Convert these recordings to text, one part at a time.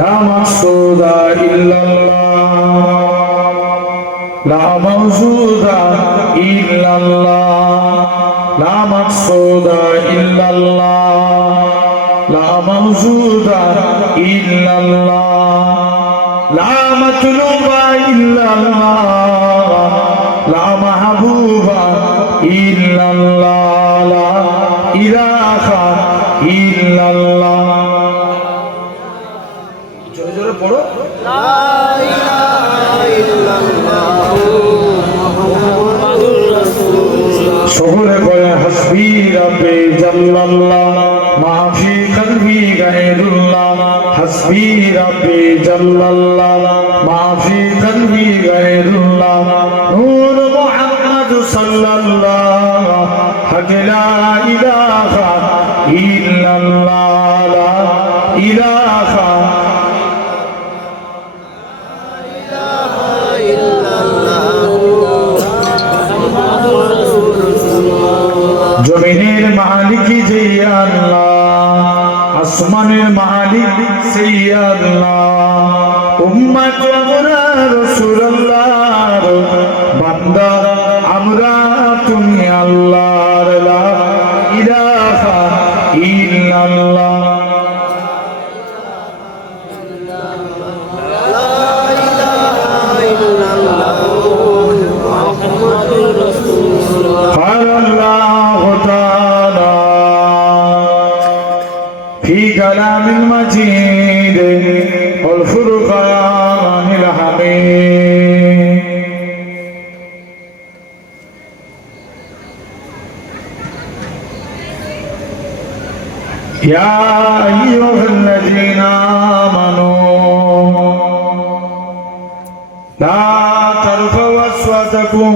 লা মাকসুদা ইল্লাল্লাহ, লা মাওজুদা ইল্লাল্লাহ, লা মাকসুদা ইল্লাল্লাহ, লা মাওজুদা ইল্লাল্লাহ, লা মাতলুবা ইল্লাল্লাহ, লা মাহবুবা ইল্লাল্লাহ, লা ইলাহা ইল্লাল্লাহ। জোরে জোরে পড়ো, লা ইলাহা ইল্লাল্লাহ মুহাম্মাদুর রাসূলুল্লাহ। সকলে পড়ে হাসবি রাব্বি জাল্লাল্লাহ মাফি কলবি গায়রুল্লাহ, হাসবি রাব্বি জাল্লাল্লাহ মাফি কলবি গায়রুল্লাহ, নূর মুহাম্মদ সাল্লাল্লাহ হক লা ইলাহা ইল্লাল্লাহ, লা ইলাহা জমিনের মালিক যে আল্লাহ, আসমানের মালিক সেই আল্লাহ, উম্মত আমরা রাসূলুল্লাহর বান্দা আমরা তুমি আল্লাহর, লা ইলাহা ইল্লাল্লাহ। قال الله تعالى في كلام المجيد والفرقان الحميد، يا أيها الذين آمنوا لا ترفعوا أصواتكم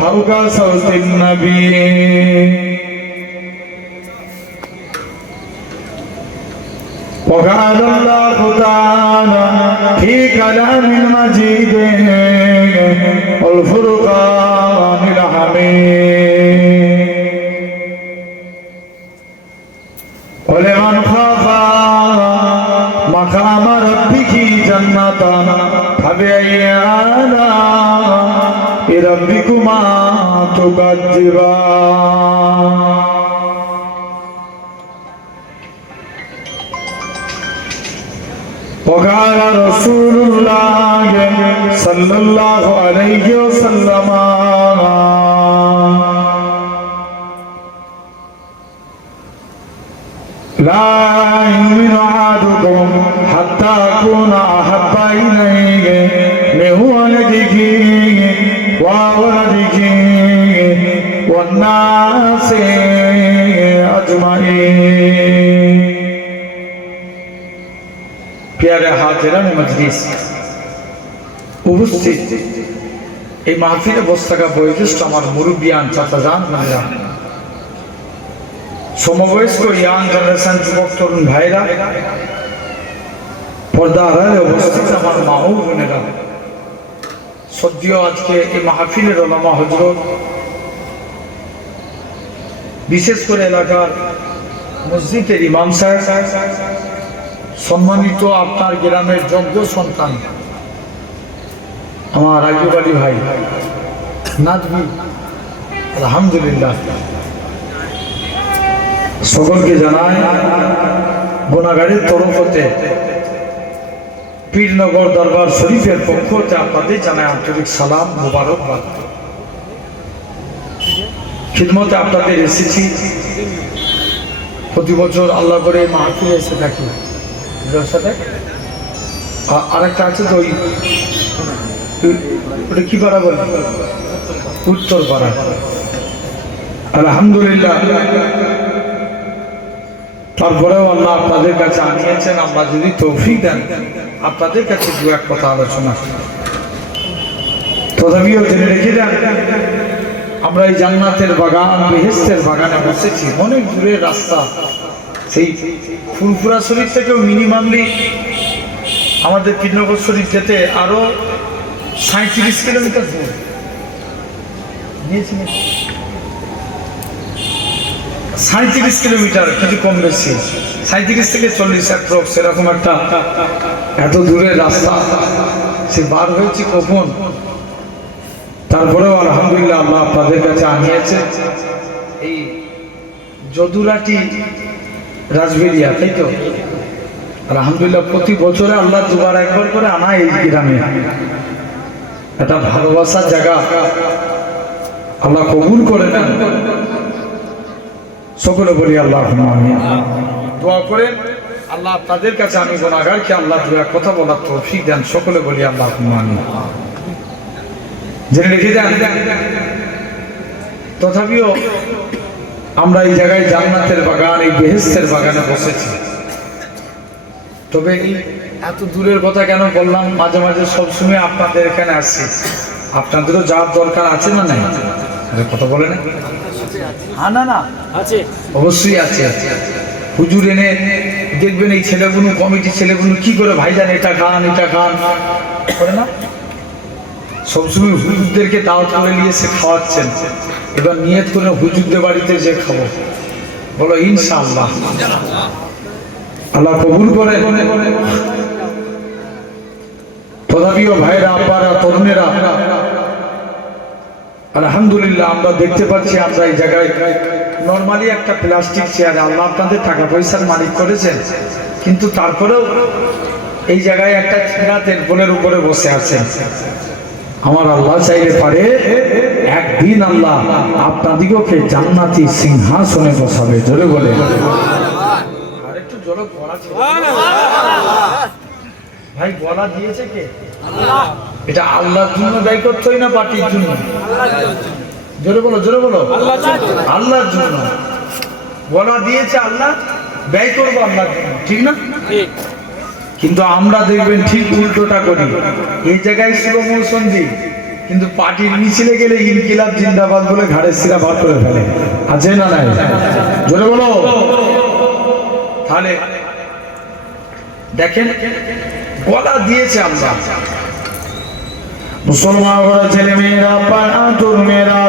فوق صوت النبي وقال الله تعالى في كلام المجيد والفرقان الحميد، ولمن خاف مقام ربه جنتان فبأي آلاء ربكما تكذبان. وقال رسول الله صلى الله عليه وسلم لا يؤمن أحدكم حتى أكون أحب إليه من ولده وولده والناس أجمعين. প্যারে হাজিরান মজলিস, উপস্থিত এই মাহফিলে বসে থাকা বয়োজ্যেষ্ঠ আমার মুরব্বিয়ান চাচাজান ভাইরা, সমবয়স্ক ইয়াং জেনারেশন যুবক তরুণ ভাইরা, পর্দা আড়ালে উপস্থিত আমার মা ও বোনেরা, সদ্য আজকে এই মাহফিলের ওলামা হযরত, বিশেষ করে এলাকার মসজিদের ইমাম সাহেব, সম্মানিত আপনার গ্রামের যোগ্য সন্তান আমার আইয়ুব আলী ভাই নাজমি, আলহামদুলিল্লাহ সকলকে জানাই গুনাহগারের তরফ হতে পীরনগর দরবার শরীফের পক্ষ হতে আপনাদের জানাই আন্তরিক সালাম মোবারকবাদ। খিদমতে আপনাদের এসেছি, প্রতি বছর আল্লাহ করে মাহফিলে এসে থাকি। আরেকটা আছে তো ওটা কি পাড়া বলে, উত্তর পাড়া। আলহামদুলিল্লাহ, তারপরেও আল্লাহ আপনাদের কাছে আনিয়েছেন, আল্লাহ যদি তৌফিক দেন আপনাদের কাছে দু এক কথা আলোচনা। তথাপিও জেনে রেখে দেন, আমরা এই জান্নাতের বাগান, বেহেশতের বাগানে বসেছি। অনেক দূরের রাস্তা, সেই ফুলপুরা শরীফ থেকেও মিনিমামলি আমাদের পীরনগর শরীফ যেতে আরো 37 কিলোমিটার দূর। 37 কিলোমিটার, কিছু কম বেশি 37 থেকে 40 অ্যাপ্রক্স এরকম একটা এত দূরের রাস্তা সে বার হয়েছে কখন। তারপরেও আলহামদুলিল্লাহ আল্লাহ আপনাদের কাছে আনিয়েছে এই যদুরাটি রাজবেরিয়া, তাই তো? আলহামদুলিল্লাহ প্রতি বছরে আল্লাহ দুবার একবার করে আনা এই গ্রামে। একটা ভালোবাসার জায়গা, আল্লাহ কবুল করে নেন। সকলে বলি আল্লাহ আমিন। দোয়া করেন আল্লাহ আপনাদের কাছে, আমি গুনাহগারকে আল্লাহ দুয়া কথা বলার তৌফিক দেন। সকলে বলি আল্লাহ আমিন। জেনে রেখে যান, তথাপিও আমরা এই জায়গায় জান্নাতের বাগান, এই বেহেশতের বাগানে বসেছি। তবে এই এত দূরের কথা কেন বললাম, মাঝে মাঝে সবসময় আপনাদের এখানে আসছি, আপনাদেরও যাওয়ার দরকার আছে না নাই? কথা বলে না? হ্যাঁ, না না আছে, অবশ্যই আছে। হুজুর এনে দেখবেন এই ছেলেগুলো, কমিটি ছেলেগুলো কি করে ভাইজান এটা খান এটা খান করে না, সবসময় হুজুরদেরকে দাওয়াত করে নিয়ে এসে খাওয়াচ্ছেন। এবার নিয়ত করে হুজুরদের বাড়িতে যে খাবো, বলো ইনশাআল্লাহ আল্লাহ কবুল করে। তথাপিও ভাইরা, আব্বারা, তরুণেরা, আলহামদুলিল্লাহ আমরা দেখতে পাচ্ছি আমরা এই জায়গায় নর্মালি একটা প্লাস্টিক চেয়ারে, আল্লাহ আপনাদের টাকা পয়সার মালিক করেছেন, কিন্তু তারপরেও এই জায়গায় একটা ছেঁড়া তেরপলের উপরে বসে আছেন। আমার আল্লাহ চাইলে পারে একদিন আল্লাহ আপনাদিগকে জান্নাতি সিংহাসনে বসাবে। জোরে বলে আরেকটু জোরে বলা ছিল ভাই, বলা দিয়েছে কে? এটা আল্লাহর জন্য ব্যয় করতে হয় না পার্টির জন্য? জোরে বলো, জোরে বলো, আল্লাহর জন্য বলা দিয়েছে, আল্লাহ ব্যয় করবো আল্লাহর জন্য, ঠিক না? কিন্তু আমরা দেখবেন ঠিক উল্টোটা করি। এই জায়গায় শিবমৌসুম দিই, কিন্তু পার্টির মিছিলে গেলে ইনকিলাব জিন্দাবাদ বলে ঘাড়ের শিরা বার করে ফেলে। আছে না নাই? জোরে বলো। তাহলে দেখেন বলা দিয়েছে আমরা মুসলমান ছেলে মেয়েরা, পাড়া তরুণেরা,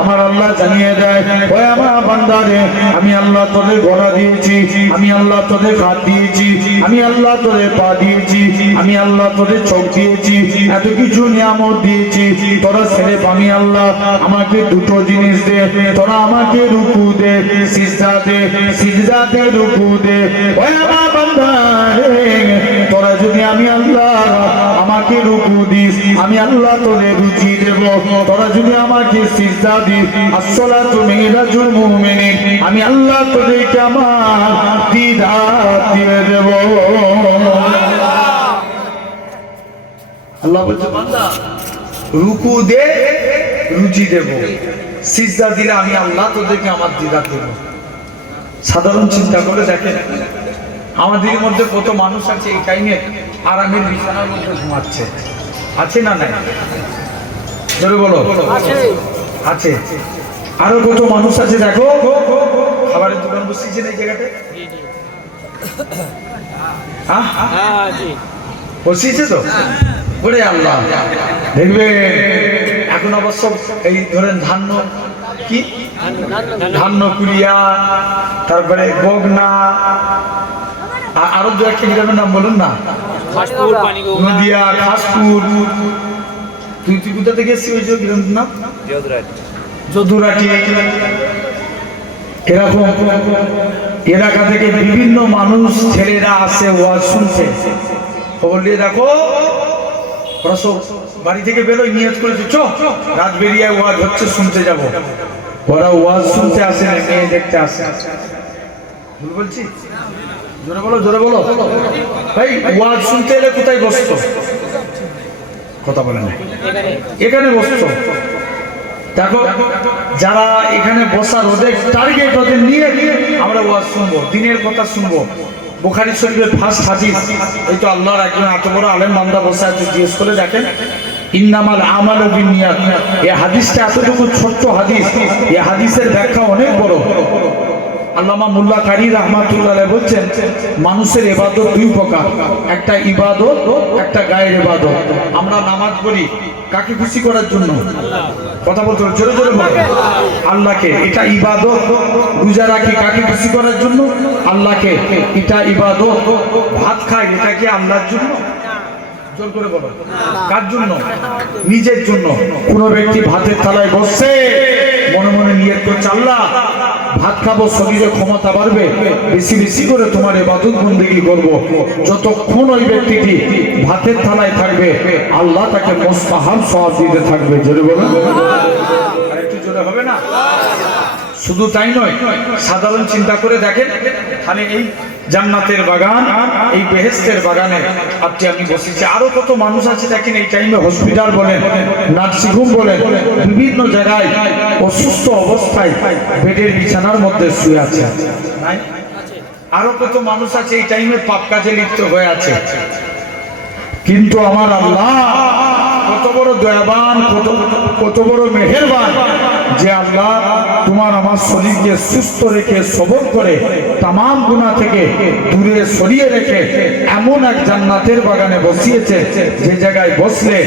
আমার আল্লাহ জানিয়ে দেয়, ওই আমার বান্দারে, আমি আল্লাহ তোদের গলা দিয়েছি, আমি আল্লাহ তোদের হাত দিয়েছি, আমি আল্লাহ তোদের পা দিয়েছি, আমি আল্লাহ তোদের চোখ দিয়েছি, এত কিছু নিয়ামত দিয়েছি। তোরা ছেলে আমি আল্লাহ আমাকে দুটো জিনিস দে, তোরা আমাকে রুকু দে, সিজদা দে, সিজদা দে, রুকু দে। ওই আমার বান্দারে, তোরা যদি আমি আল্লাহ আমাকে রুকু দিস, আমি আল্লাহ তোদের রুচি দেব। তোরা যদি আমাকে সিজদা দিস, আসসালাতু মিরাজুল মুমিনিন, আমি আল্লাহ তোদেরকে আমার দিদার দিয়ে দেব। আল্লাহ বলছে বান্দা রুকু দে, রুচি দেব, সিজদা দিলে আমি আল্লাহ তোদেরকে আমার দিদার দেব। সাধারণ চিন্তা করে দেখেন, আমাদের মধ্যে কত মানুষ আছে এই টাইমে আরামের বিছানার মধ্যে ঘুমাচ্ছে, আছে না নাই? জোরে বলো, আছে। আরো কত মানুষ আছে দেখো খাবারের দোকান বসেছে এই জায়গাতে, বসিয়েছে তো, বলে আল্লাহ দেখবে। এখন অবশ্য এই ধরেন ধান্য কি ধান্য কুলিয়া, তারপরে বগনা, আরো দু একটা গ্রামের নাম বলুন না, নদিয়া, খাসপুর। তুই কোথা থেকে এসেছিস ওই যে গ্রামের নাম? যদুরাটি। এরকম এলাকা থেকে বিভিন্ন মানুষ ছেলেরা আসে ওয়াজ শুনতে। খবর নিয়ে দেখো ওরা সব বাড়ি থেকে বেরোয়, নিয়ত করেছে চ রাজবেরিয়ায় ওয়াজ হচ্ছে, শুনতে যাব। ওরা ওয়াজ শুনতে আসে না, মেয়ে দেখতে আসে। ভুল বলছি? জোরে বলো, জোরে বলো ভাই। ওয়াজ শুনতে এলে কোথায় বসতো? কথা বলে না, এখানে বসতো। দেখো যারা এখানে বসার, ওদের টার্গেট, ওদের নিয়ে আমরা ওয়াজ শুনবো, দিনের কথা শুনবো। বুখারী শরীফের ফার্স্ট হাদিস, এই তো আল্লাহর একজন এত বড় আলেম বান্দা বসে আছে, জিজ্ঞেস করে দেখেন ইন্নামাল আমালু বিন্নিয়াত। এই হাদিসটা এতটুকু ছোট্ট হাদিস, এই হাদিসের ব্যাখ্যা অনেক বড়। আল্লামা মোল্লা কারি রাহমাতুল্লাহ আলাইহি বলছেন মানুষের ইবাদত দুই প্রকার, একটা ইবাদত, একটা গায়ের ইবাদত। আমরা নামাজ পড়ি কাকে খুশি করার জন্য? কথা বলতে হবে, জোরে জোরে বলো, আল্লাহকে, এটা ইবাদত। রোজা রাখি কাকে খুশি করার জন্য? আল্লাহকে, এটা ইবাদত। ভাত খাই এটা কি আল্লাহর জন্য? জোর করে বলো, কার জন্য? নিজের জন্য। কোন ব্যক্তি ভাতের থালায় বসছে, মনে মনে নিয়ত করছে আল্লাহ ভাত খাবো, শরীরে ক্ষমতা বাড়বে, বেশি বেশি করে তোমার ইবাদত বন্দেগী করব। যতক্ষণ ওই ব্যক্তিটি ভাতের থালায় থাকবে আল্লাহ তাকে মুস্তাহাব সওয়াব দিতে থাকবে। জোরে বলুন, আর একটু জোরে হবে না? শুধু তাই নয়, সাধারণ চিন্তা করে দেখেন, তাহলে এই জান্নাতের বাগান, এই বেহেশতের বাগানে আপনি আমি বসেছি। আরো কত মানুষ আছে দেখেন এই টাইমে হসপিটাল বলেন, নার্সিংহোম বলেন, বিভিন্ন জায়গায় অসুস্থ অবস্থায় বেডের বিছানার মধ্যে শুয়ে আছে। আরো কত মানুষ আছে এই টাইমে পাপ কাজে লিপ্ত হয়ে আছে। কিন্তু আমার আল্লাহ কত বড় দয়াবান, কত বড় মেহেরবান, যে আল্লাহ তোমার আমার শরীরকে সুস্থ রেখে সবল করে তামাম গুনাহ থেকে দূরে সরিয়ে রেখে এমন এক জান্নাতের বাগানে বসিয়েছে যে জায়গায় বসলে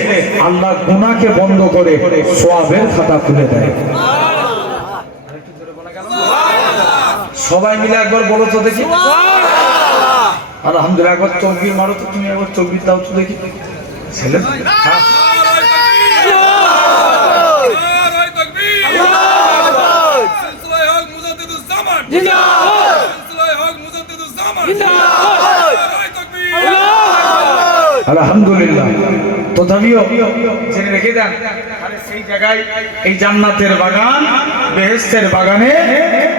আল্লাহ গুনাহকে বন্ধ করে সওয়াবের খাতা খুলে দেয়। সবাই মিলে একবার বলো তো দেখি আলহামদুলিল্লাহ। একবার তকবীর মারো তো, তুমি একবার তকবীর দাও তো দেখি ছেলে। হ্যাঁ, আলহামদুলিল্লাহ। তথাপিও জেনে রেখে দেন, সেই জায়গায় এই জান্নাতের বাগান, বেহেশতের বাগানে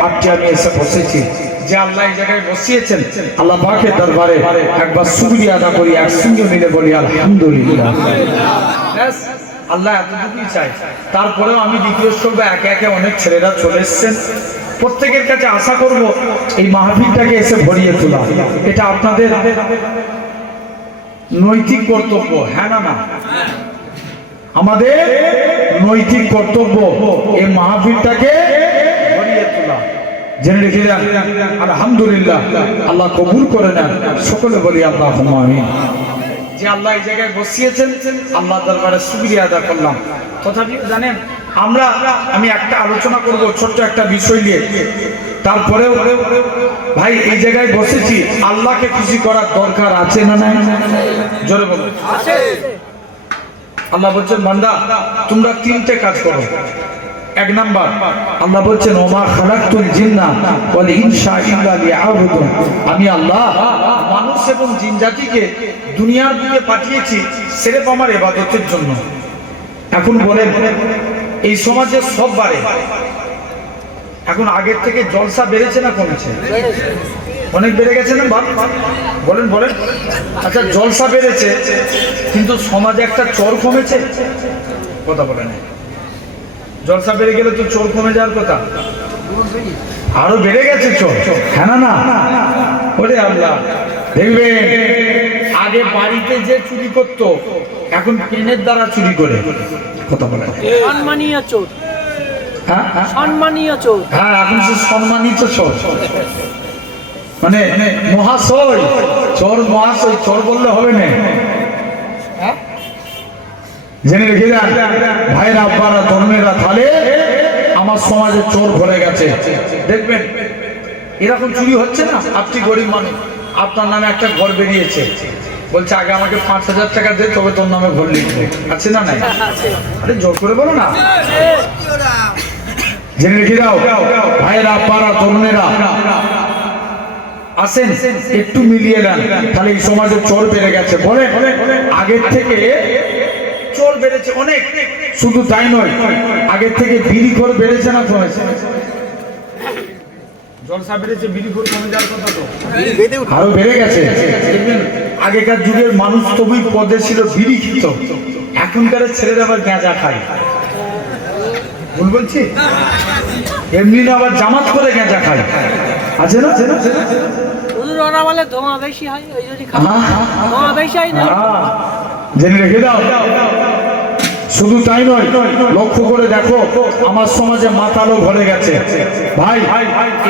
আপনি আমি এসে বসেছি। যে আল্লাহ এই জায়গায় বসিয়েছেন, আল্লাহ পাকের দরবারে একবার শুকরিয়া আদা করি, একসঙ্গে মিলে বলি আলহামদুলিল্লাহ। আল্লাহ এতটুকুই চাই। তারপরেও আমি রিকোয়েস্ট করবো, একে একে অনেক ছেলেরা চলে এসছেন, প্রত্যেকের কাছে আশা করব এই মাহফিলটাকে এসে ভরিয়ে তোলা। এটা আপনাদের নৈতিক কর্তব্য, হ্যাঁ না না? আমাদের নৈতিক কর্তব্য এই মাহফিলটাকে ভরিয়ে তোলা। জেনে রেখে যান আলহামদুলিল্লাহ, আল্লাহ কবুল করে নেন। সকলে বলি আল্লাহুম্মা আমিন। যে আল্লাহ এই জায়গায় বসিয়েছেন, আল্লাহ দরবারে শুকরিয়া আদা করলাম। তথাপি জানেন আমি একটা আলোচনা করব ছোট্ট একটা বিষয় নিয়ে। তারপরেও ভাই এই জায়গায় বসেছি, আল্লাহকে খুশি করার দরকার আছে না নাই? জোরে বলো, আছে। আল্লাহ বলছেন বান্দা তোমরা তিনটে কাজ করো। এক নাম্বার আল্লাহ বলছেন ওমা খালাকতুল জিন্না ওয়াল ইনসা ইল্লা লিয়াবুদুন, আমি আল্লাহ মানুষ এবং জিন জাতিকে দুনিয়ার বুকে পাঠিয়েছি সির্ফ আমার ইবাদতের জন্য। এখন বলেন এই সমাজে সব বাড়ে, এখন আগের থেকে জলসা বেড়েছে না কমেছে? অনেক বেড়ে গেছে না? বলেন বলেন। আচ্ছা জলসা বেড়েছে, কিন্তু সমাজে একটা চোর কমেছে? কথা বলেন। জলসা বেড়ে গেলে তো চোর কমে যাওয়ার কথা, আরো বেড়ে গেছে চোর, হ্যাঁ না না? ওরে আল্লাহ, দেখবেন আগে বাড়িতে যে চুরি করতো এখন পেনের দ্বারা চুরি করে। কথা বলেন। সম্মানীয় চোর, হ্যাঁ সম্মানীয় চোর, হ্যাঁ এখন সে সম্মানিত চোর, মানে মহাশয় চোর, মহাশয় চোর বললে হবে না। জেনে রেখে যান ভাইরা, আব্বারা, তরুণেরা, তাহলে আমার সমাজে চোর ভরে গেছে। দেখবেন এরকম চুরি হচ্ছে না। আপনি গরিব মানুষ, আপনার নামে একটা ঘর বেরিয়েছে, বলছে আগে আমাকে 5,000 টাকা দে তবে তোর নামে ঘর লিখবে, আছে না নাই? আরে জোর করে বলো না। জেনে রেখে দাও ভাইরা, আব্বারা, তরুণেরা, আসেন একটু মিলিয়ে নেন, তাহলে এই সমাজে চোর বেড়ে গেছে। বলে আগের থেকে চোর বেড়েছে অনেক। শুধু তাই নয়, আগের থেকে বিড়িখোর বেড়েছে না কমেছে? জলসা বেড়েছে, বিড়িখোর কমে যাওয়ার কথা তো আরো বেড়ে গেছে। আগেকার যুগের মানুষ তবুই পদে ছিল, বিড়ি খেত। এখনকার ছেলেরা আবার গাঁজা খায়। ভুল বলছি? এমনি না, আবার জামাত করে গাঁজা খায়, আছে না? ওরা বলে ধোঁয়া বেশি হয়, ওই যদি ধোঁয়া বেশি হয় না। জেনে রেখে দাও শুধু তাই নয়, লক্ষ্য করে দেখো আমার সমাজে মাতালও ভরে গেছে। ভাই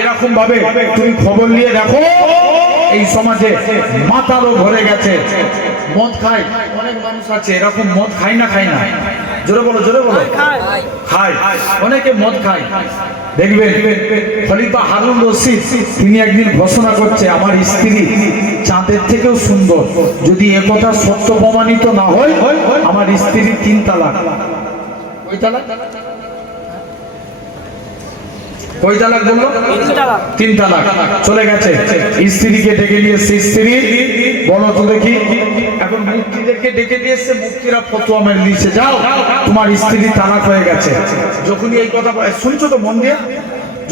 এরকম ভাবে তুমি খবর নিয়ে দেখো এই সমাজে মাতালও ভরে গেছে। মদ খায় অনেক মানুষ আছে, এরকম মদ খায় না? খায় না? জোরে বলো, জোরে বলো। খায়, অনেকে মদ খায়। দেখবেন খলিফা হারুন রশিদ তিনি একদিন ঘোষণা করছে আমার স্ত্রী চাঁদের থেকেও সুন্দর, যদি একথা সত্য প্রমাণিত না হয় আমার স্ত্রী 3 তালাক। কয় তালাক? কয় তালাক বললো? 3 তালাক চলে গেছে। স্ত্রীকে ডেকে নিয়ে স্ত্রী বলো তো দেখি, এখন মুফতিদেরকে ডেকে দিয়েছে, মুফতিরা ফতোয়া মেরে দিয়েছে যাও তোমার স্ত্রী তালাক হয়ে গেছে। যখনই এই কথা শুনছো তো মন দিয়ে,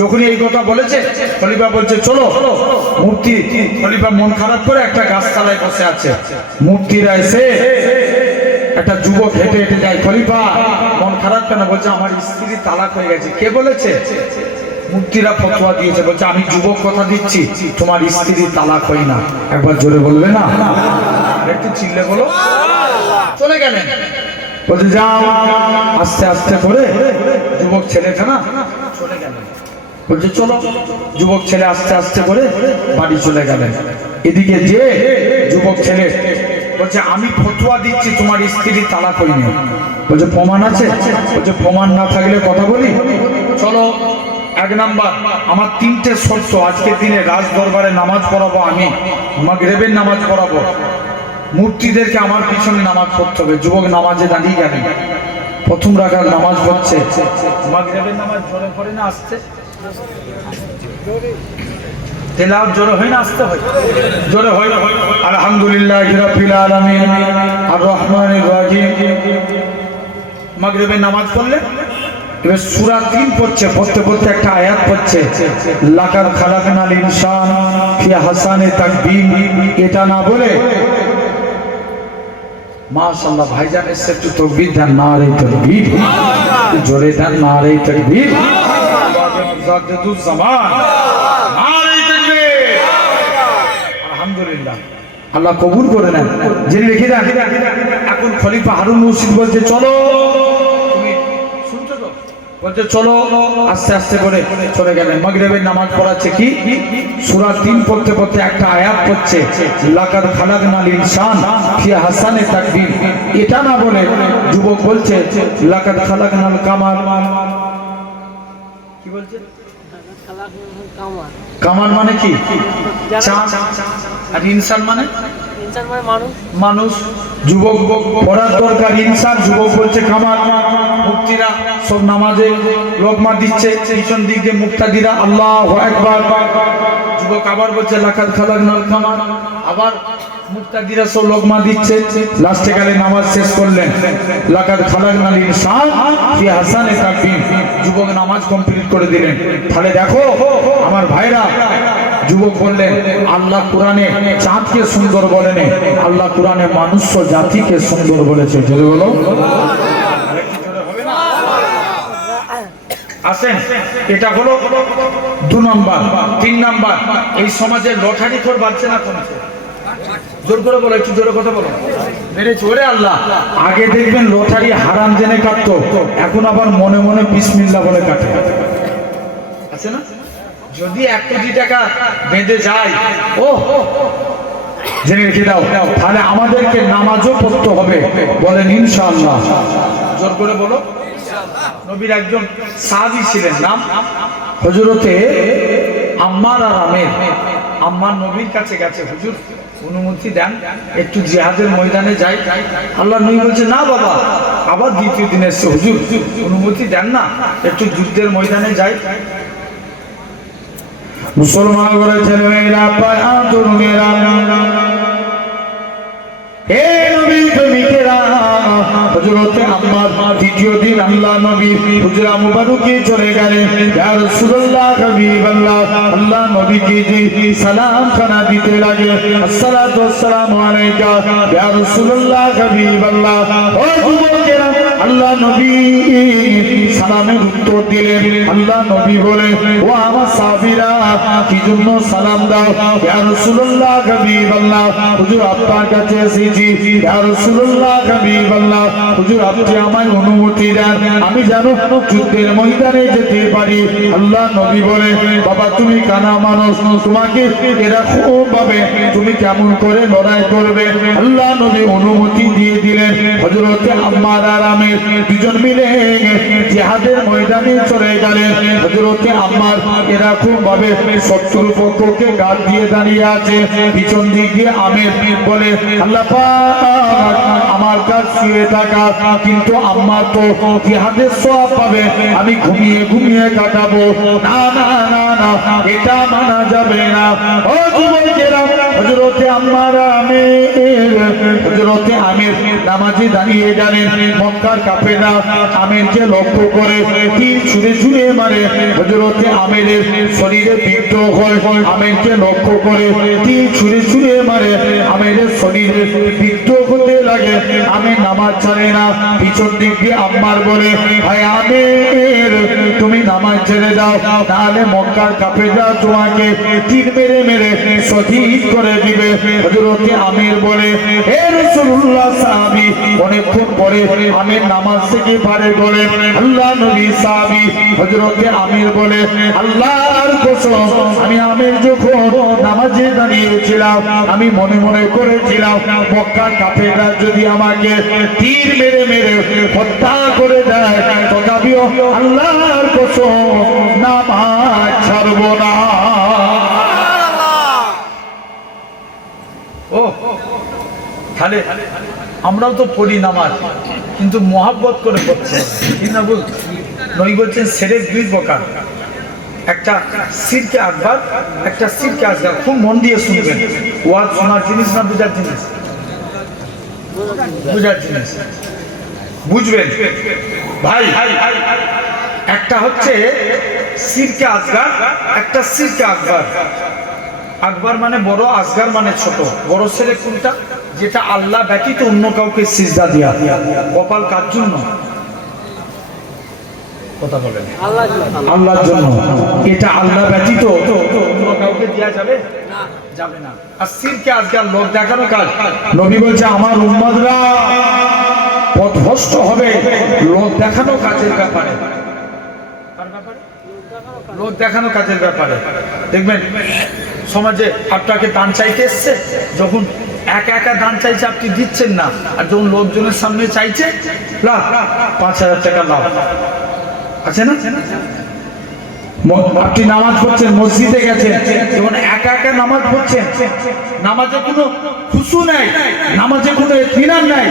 যখনই এই কথা বলেছে খলিফা বলছে চলো। মুফতি খলিফা মন খারাপ করে একটা গাছতলায় বসে আছে। মুফতিরা এসে একটা যুবক হেঁটে হেঁটে যায়, খলিফা মন খারাপ কেন? বলছে আমার স্ত্রী তালাক হয়ে গেছে। কে বলেছে? মুফতিরা ফতোয়া দিয়েছে। বলছে আমি যুবক কথা দিচ্ছি তোমার স্ত্রী তালাক হয় না। একবার জোরে বলবে না? একটু চিল্লে বলো। চলে গেলেন। বলছে যাও, আস্তে আস্তে করে যুবক ছেলেটা না চলে গেলেন। বলছে চলো। যুবক ছেলে আস্তে আস্তে করে বাড়ি চলে গেলেন। এদিকে যে যুবক ছেলে বলছে আমি ফতোয়া দিচ্ছি তোমার স্ত্রী তালাক হয়নি। বলছে প্রমাণ আছে? বলছে প্রমাণ না থাকলে কথা বলি। চলো। 1 নাম্বার, আমার 3টে শর্ত। আজকের দিনে রাজ দরবারে নামাজ পড়াবো, আমি মাগরিবের নামাজ পড়াবো, মুফতিদেরকে আমার পিছনে নামাজ পড়তে হবে। যুবক নামাজে দাঁড়িয়ে গেলেন, প্রথম রাকাত নামাজ পড়ছে। মাগরিবের নামাজ জোরে পড়ে না আসতে? তেলাওয়াত জোরে হয় না আসতে হয়? জোরে হয়। আলহামদুলিল্লাহি রাব্বিল আলামিন আর রহমানির রহিম। মাগরিবের নামাজ পড়লে এবার সূরা 3 পড়ছে, পড়তে পড়তে একটা আয়াত পড়ছে লাকাদ খালাকনাল ইনসান ফি হাসানে তাকবীর। এটা না বলে মাশাআল্লাহ ভাইজান এসে একটু তাকবীর দেন, নারে তাকবীর, জোরে দেন নারে তাকবীর। মুজাদ্দিদুজ জামান, নারে তাকবীর। আলহামদুলিল্লাহ, আল্লাহ কবুল করে নেন। জেনে রেখে দেন। এখন খলিফা হারুন রশিদ বলছে চলো। বলছে চলো। আস্তে আস্তে করে চলে গেলেন। মাগরিবের নামাজ পড়াচ্ছে কি সূরা 3 পড়তে পড়তে একটা আয়াত পড়ছে লাকাদ খালাকনাল ইনসান ফি হাসানে তাকবীর। এটা না বলে যুবক বলছে লাকাদ খালাকনাল কামার। কি বলছে? কামার মানে কি? চাঁদ। আর ইনসান মানে? ইনসান মানে মানুষ। মানুষ। যুবক পড়ার দরকার ইনসান, যুবক বলছে কামার। মুফতিরা সব নামাজে লোকমা দিচ্ছে, পিছন দিক দিয়ে মুক্তাদিরা আল্লাহু আকবার। যুবক আবার বলছে লাকাদ খালাকনাল কামার। আবার মুক্তাদিরা সব লোকমা দিচ্ছে। লাস্টে গেলে নামাজ শেষ করলেন লাকাদ খালাকনাল ইনসান ফি হাসানে তাকবীর। যুবক নামাজ কমপ্লিট করে দিলেন। তাহলে দেখো আমার ভাইরা, যুবক বললেন আল্লাহ কোরআনে চাঁদকে সুন্দর বলেন, আল্লাহ কোরআনে মানুষ জাতিকে সুন্দর বলেছে। যদি বলো আসেন। এটা হলো 2 নাম্বার। 3 নাম্বার, এই সমাজে লটারি খোর বাড়ছে না কমছে? জোর করে বলো, একটু জোরে কথা বলো। মেরে চোরে আল্লাহ। আগে দেখবেন লটারি হারাম জেনে কাটতো, এখন আবার মনে মনে বিসমিল্লাহ বলে কাটে। আছে না? যদি 1 কোটি টাকা বেঁধে যায়, ও জেনে রেখে দাও, তাহলে আমাদেরকে নামাজও পড়তে হবে। বলেন ইনশাআল্লাহ। জোর করে বলো। নবীর একজন সাহাবী ছিলেন, নাম হযরতে আম্মার আর আমের। আম্মার নবীর কাছে গেছে, হুজুর অনুমতি দেন একটু জিহাদের ময়দানে যাই। আল্লাহ নবী বলছে না বাবা। আবার দ্বিতীয় দিন এসছে, হুজুর অনুমতি দেন না একটু যুদ্ধের ময়দানে যাই। মুসলমান করে ছেলে মেয়েরা পায়া তরুণেরা, হে নবী প্রেমিকেরা, হযরতে আম্মার দ্বিতীয় দিন আল্লাহ নবী হুজরা মুবারকে চলে গেলেন। ইয়া রাসূলুল্লাহ হাবিবাল্লাহ, আল্লাহ নবীকে জি সালাম খানা দিতে লাগে। আসসালাতু ওয়াসসালামু আলাইকা ইয়া রাসূলুল্লাহ হাবিবাল্লাহ। ও যুবকেরা আল্লাহ নবী সালামের উত্তর দিলেন। আল্লাহ নবী বলে, ও আমার সাহাবীরা কি জন্য সালাম দাও? ইয়া রাসূলুল্লাহ হাবিবাল্লাহ, হুজুর আপনার কাছে এসেছি। ইয়া রাসূলুল্লাহ হাবিবাল্লাহ, হুজুর আপনি আমায় অনুমতি দেন, আমি যেন যুদ্ধের ময়দানে যেতে পারি। আল্লাহ নবী বলে, বাবা তুমি কানা মানুষ, তোমাকে এরকম ভাবে তুমি কেমন করে লড়াই করবে? আল্লাহ নবী অনুমতি দিয়ে দিলেন। হযরতে আম্মার আর আমির দুজন মিলে জিহাদের ময়দানে চলে গেলেন। হযরতে আম্মার এরকম ভাবে শত্রুর পক্ষকে গাল দিয়ে দাঁড়িয়ে আছে। পিছন দিকে আমির বলে, আল্লাহ পাক আমার কাছে শুয়ে থাকা, কিন্তু আম্মার তো জিহাদের সওয়াব পাবে, আমি ঘুমিয়ে ঘুমিয়ে কাটাবো। না না না না, এটা মানা যাবে না। ও যুবকেরা, হযরতে আম্মার আমির হযরতে আমির নামাজে দাঁড়িয়ে গেলেন। মক্কার কাফেররা আমিরকে লক্ষ্য করে তীর ছুঁড়ে ছুঁড়ে মারে। হযরতে আমিরের শরীরে বিদ্রোহ হয়, আমিরকে লক্ষ্য করে তীর ছুঁড়ে ছুঁড়ে মারে। আমিরের শরীরে বিদ্রোহ হতে লাগে, আমির নামাজ ছাড়ে না। পিছন দিক দিয়ে আম্মার বলে, ভাই আমির তুমি নামাজ ছেড়ে দাও, তাহলে মক্কার কাফেররা তোমাকে তীর মেরে মেরে শহীদ করে দিবে। হযরতে আমির বলে, হে রাসূলুল্লাহ সাহাবী, অনেকক্ষণ পরে আমির নামাজ থেকে পারে বলে, আল্লাহ নবী সাহাবী। হযরতে আমির বলে, আল্লাহর কসম আমি আমির যখন নামাজে দাঁড়িয়েছিলাম, আমি মনে মনে করেছিলাম মক্কার কাফেররা যদি আমাকে তীর মেরে মেরে হত্যা করে দেয়, তথাপিও আল্লাহর কসম নামাজ ছাড়বো না। ও তাহলে আমরাও তো পড়ি নামাজ, কিন্তু মহাব্বত করে পড়ছে না। বল নবী বলছেন সেরেক দুই প্রকার, একটা শিরকে আকবার, একটা শিরকে আসগার। খুব মন দিয়ে শুনবেন, ওয়াজ শোনার জিনিস না বুঝার জিনিস? বুঝার জিনিস, বুঝবেন ভাই। একটা হচ্ছে শিরকে আসগার, একটা শিরকে আকবার। আকবার মানে বড়, আসগার মানে ছোট। বড় শিরক কোনটা? যেটা আল্লাহ ব্যতীত অন্য কাউকে সিজদা দেয়া। কপাল কার জন্য? কথা বলেন, আল্লাহর জন্য। এটা আল্লাহ ব্যতীত অন্য কাউকে দেয়া যাবে না, যাবে না। আর শিরকে আসগার লোক দেখানো কাজ। নবী বলছে আমার উম্মতরা পথভ্রষ্ট হবে লোক দেখানো কাজের ব্যাপারে। লোক দেখানো কাজের ব্যাপারে দেখবেন সমাজে আপনাকে দান চাইতে এসছে, যখন একা একা দান চাইছে আপনি দিচ্ছেন না, আর যখন লোকজনের সামনে চাইছে লাভ 5,000 টাকা লাভ আছে না? আপনি নামাজ পড়ছেন, মসজিদে গেছেন, যখন একা একা নামাজ পড়ছেন, নামাজে কোনো খুশু নাই, নামাজে কোনো ইতমিনান নাই।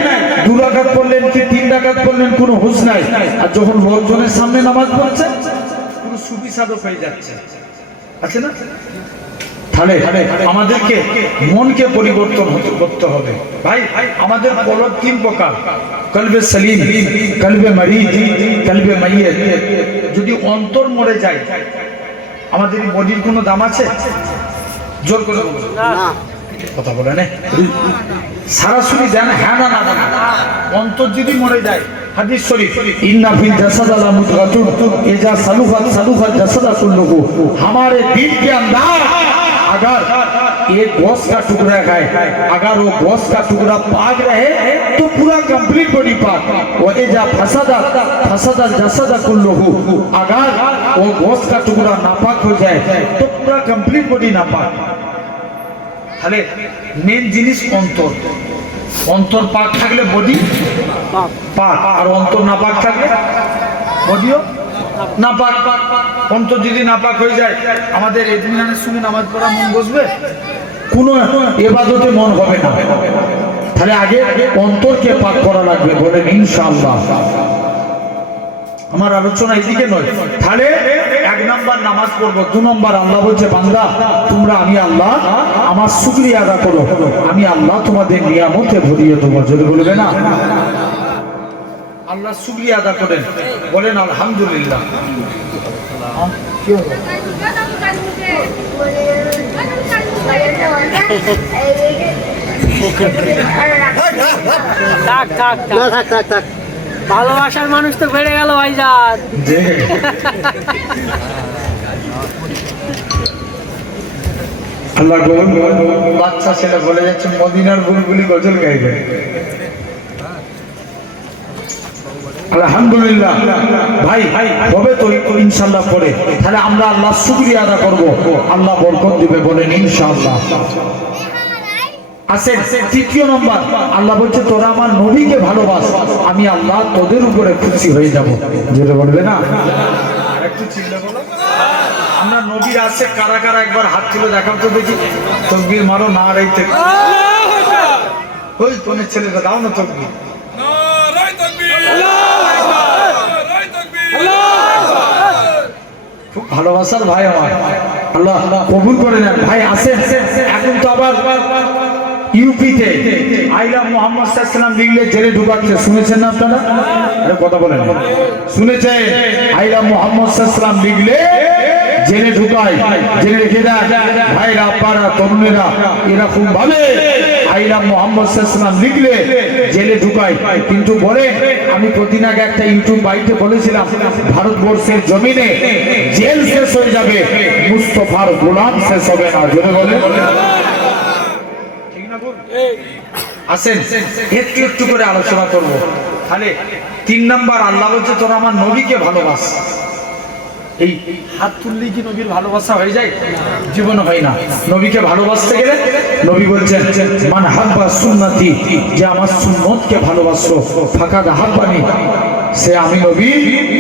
2 রাকাত পড়লেন কি 3 রাকাত পড়লেন, কোনো হুঁশ নাই। আর যখন লোকজনের সামনে নামাজ পড়ছেন, পুরো সুবিসাদক হয়ে যাচ্ছে, আছে না? তাহলে আমাদেরকে মনকে পরিবর্তন করতে হবে ভাই। আমাদের কলব 3 প্রকার, কলবে সলিম, কলবে মরিদ, কলবে মাইয়িত। যদি অন্তর মরে যায়, আমাদের বডির কোনো দাম আছে? জোর করে বলুন, কথা বলে না, সরাসরি দেন হ্যাঁ না না। অন্তর যদি মরে যায়, হাদিস শরীফ, ইন্না ফিল জাসাদ লা মুদগাতুন ইজা সালুহাত সালুহাত জাসাদ কুল্লুহু। हमारे दिल के अंदर अगर एक गोश्त का टुकड़ा है, अगर वो गोश्त का टुकड़ा पाक रहे तो पूरा कंप्लीट बॉडी पाक। वो इजा फसदा फसदा जसद कुल्लुहु, अगर वो गोश्त का टुकड़ा नापाक हो जाए तो पूरा कंप्लीट बॉडी नापाक। তাহলে মেন জিনিস অন্তর। অন্তর পাক থাকলে বডি পাক, আর অন্তর না পাক থাকলে বডিও না পাক। অন্তর যদি না পাক হয়ে যায়, আমাদের ইতমিনানের সঙ্গে নামাজ পড়া মন বসবে, কোনো ইবাদতে মন হবে না। তাহলে আগে অন্তরকে পাক করা লাগবে, বলেন ইনশাআল্লাহ। আমার আলোচনা এদিকে নয়। তাহলে 1 নাম্বার নামাজ পড়বো, 2 নাম্বার আল্লাহ বলছে বান্দা তোমরা আমি আল্লাহ আমার শুকরিয়া আদা করো, আমি আল্লাহ তোমাদের নিয়ামতে ভরিয়ে দেবো। যদি বলবে না আল্লাহ শুকরিয়া আদা করেন, বলেন আলহামদুলিল্লাহ। কি হলো? থাক থাক থাক। থাক থাক থাক। ভালোবাসার মানুষ তো বেড়ে গেল ভাইজান। যে আল্লাহ বাচ্চা ছেলে বলে যাচ্ছে মদিনার বুলবুলি গজল গাইবে। আলহামদুলিল্লাহ ভাই হবে তো ইনশাআল্লাহ পরে, তাহলে আমরা আল্লাহ শুকরিয়া আদা করব, আল্লাহ বরকত দিবে বলেন ইনশাআল্লাহ। আসেন তৃতীয় নম্বর, আল্লাহ বলছে তোরা আমার নবীকে ভালোবাস, আমি আল্লাহ তোদের উপরে খুশি হয়ে যাব। যেটা বলবে না আরেকটু চিল্লা বলো। আমরা নবীর আছে কারা কারা একবার হাত তুলে দেখাও তো দেখি, তকবীর মারো না রাইতে। ওই কোন ছেলেটা দাও না তকবীর। খুব ভালোবাসার ভাই আমার, আল্লাহ কবুল করে নেন ভাই। আসেন এখন তো আবার ইউপিতে আইলা মোহাম্মদ সাল্লাল্লাহু আলাইহি লিখলে জেলে ঢুকাচ্ছে, শুনেছেন না আপনারা? আরে কথা বলেন, শুনেছেন? আইলা মোহাম্মদ সাল্লাল্লাহু আলাইহি লিখলে জেলে ঢুকায়, জেলে রেখে দেয়। ভাইরা আপারা তরুণেরা এরকম ভাবে আইলা মোহাম্মদ সাল্লাল্লাহু আলাইহি লিখলে জেলে ঢুকায়, কিন্তু বলে আমি কদিন আগে একটা ইউটিউব বাইটে বলেছিলাম ভারতবর্ষের জমিনে জেল শেষ হয়ে যাবে, মুস্তফার গোলাম শেষ হবে না। জোরে বলে আসেন একটু একটু করে আলোচনা করব। তাহলে 3 নাম্বার, আল্লাহ বলছে তোরা আমার নবীকে ভালোবাস। এই হাত তুললেই কি নবীর ভালোবাসা হয়ে যায়? জীবনে হয় না। নবীকে ভালোবাসতে গেলে নবী বলছেন মান হাব্বা সুন্নতি, যে আমার সুন্নতকে ভালোবাসলো, ফাকাদ হাব্বানি, সে আমি নবী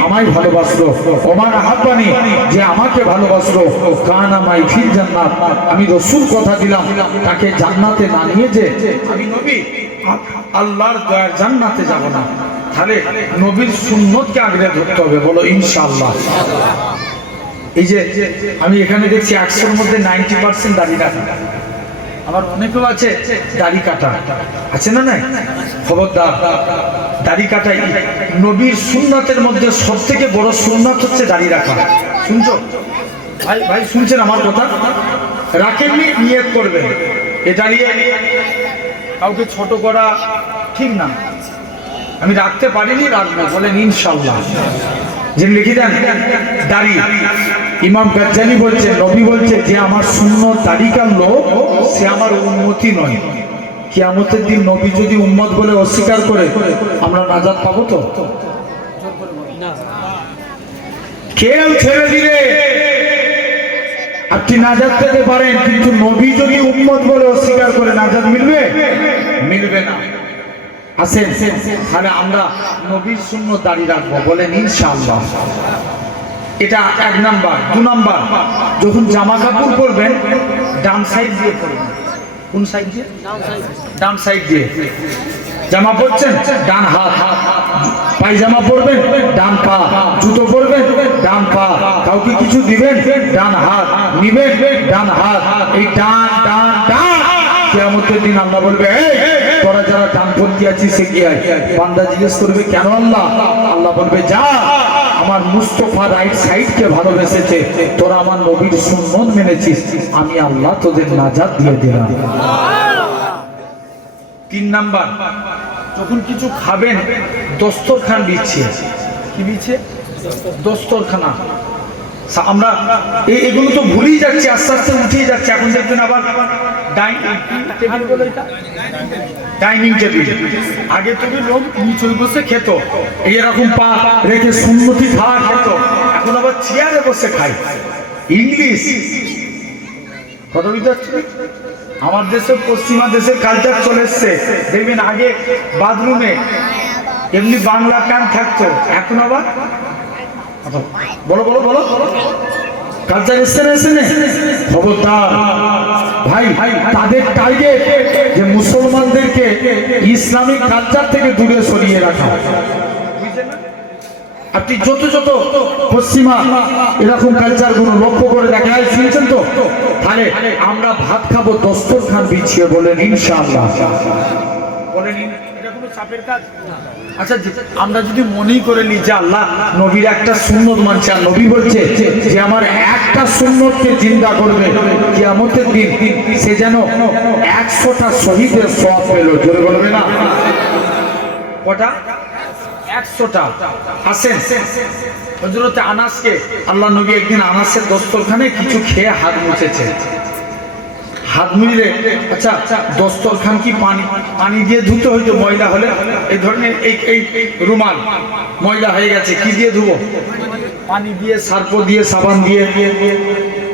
আমায় ভালোবাসলো। ওমান হাব্বানি, যে আমাকে ভালোবাসলো, কানা মাই ফিল জান্নাত, আমি রাসূল কথা দিলাম তাকে জান্নাতে না নিয়ে যে আমি নবী আল্লাহর দয়ার জান্নাতে যাব না। তাহলে নবীর সুন্নতকে আগলে ধরতে হবে, বলো ইনশাআল্লাহ। এই যে আমি এখানে দেখছি 100-এর মধ্যে 90% দাড়ি রাখা, আবার অনেকেও আছে দাড়ি কাটা, আছে না? নাই, খবরদার দাড়ি কাটাই নবীর সুন্নতের মধ্যে সবথেকে বড় সুন্নত হচ্ছে দাড়ি রাখা। শুনছো ভাই? ভাই শুনছেন আমার কথা? রাখেননি, নিয়ত করবেন। এটা নিয়ে কাউকে ছোট করা ঠিক না। আমি রাখতে পারিনি, রাখবো বলেন ইনশাআল্লাহ। যে লিখে দেন দাড়ি। ইমাম গাজ্জালি বলছে নবী বলছে যে আমার সুন্নত দাড়ি কাটলো সে আমার উম্মতি নয়। কিয়ামতের দিন নবী যদি উম্মত বলে অস্বীকার করে আমরা নাজাত পাবো তো? কেউ ছেড়ে দিলে আপনি নাজাত পেতে পারেন, কিন্তু নবী যদি উম্মত বলে অস্বীকার করে নাজাত মিলবে? মিলবে না। আসেন তাহলে আমরা নবীর সুন্নত দাঁড়িয়ে রাখবো, বলেন ইনশাআল্লাহ। এটা 1 নাম্বার। 2 নাম্বার, যখন জামা কাপড় পরবেন ডান সাইড দিয়ে পরবেন। কোন সাইড দিয়ে? ডান সাইড দিয়ে। জামা পরছেন ডান হাত, পায়জামা পরবেন ডান পা, জুতো পরবেন ডান পা, কাউকে কিছু দিবেন ডান হাত, নিবেন ডান হাত। এই ডান ডান ডান, কিয়ামতের দিন আল্লাহ বলবে তোরা যারা ডানপন্থী আছিস সে কি হয়? বান্দা জিজ্ঞেস করবে কেন আল্লাহ? আল্লাহ বলবে যা, আমার মুস্তফা রাইট সাইডকে ভালোবেসেছে, তোরা আমার নবীর সুন্নত মেনেছিস, আমি আল্লাহ তোদের নাজাত দিয়ে দিলাম। 3 নাম্বার, যখন কিছু খাবেন দস্তরখান দিচ্ছে। কি দিচ্ছে? দস্তরখানা। আমরা এগুলো তো ভুলেই যাচ্ছি, আস্তে আস্তে উঠিয়ে যাচ্ছে। এখন দেখবেন আবার ডাইনিং টেবিল। আগে তুমি লোক নিচে বসে খেত, এরকম পা রেখে সুন্নতি খাওয়া খেত, এখন আবার চেয়ারে বসে খায়। ইংলিশ কথা বুঝতে পারছি। আমার দেশে পশ্চিমা দেশের কালচার চলে এসছে। দেখবেন আগে বাথরুমে এমনি বাংলা গান থাকতো, এখন আবার বলো বলো বলো কালচার এসছে না? এসে খবরদার ভাই, তাদের টার্গেট যে মুসলমানদেরকে ইসলামিক কালচার থেকে দূরে সরিয়ে রাখা। আপনি যত যত পশ্চিমা এরকম কালচার গুলো লক্ষ্য করে দেখেন, শুনছেন তো? তাহলে আমরা ভাত খাবো দস্তরখান বিছিয়ে, বলেন ইনশাআল্লাহ। বলেন এটা কোনো চাপের কাজ? আচ্ছা, আমরা যদি মনেই করে নিই যে আল্লাহ নবীর একটা সুন্নত মানছে, আর নবী বলছে যে আমার একটা সুন্নতকে জিন্দা করবে কিয়ামতের দিন, সে যেন 100টা শহীদের সওয়াব পেল। জোরে বলবে না? কটা? 100টা আসেন। হযরত আনাসকে আল্লাহ নবী একদিন আনাসের দস্তরখানে কিছু খেয়ে হাত মুছেছে। হাত মুছলে আচ্ছা দস্তরখান কি পানি দিয়ে ধুতে হইতো? ময়লা হলে এই ধরনের এই রুমাল ময়লা হয়ে গেছে, কি দিয়ে ধুবো? পানি দিয়ে, সার্ফ দিয়ে, সাবান দিয়ে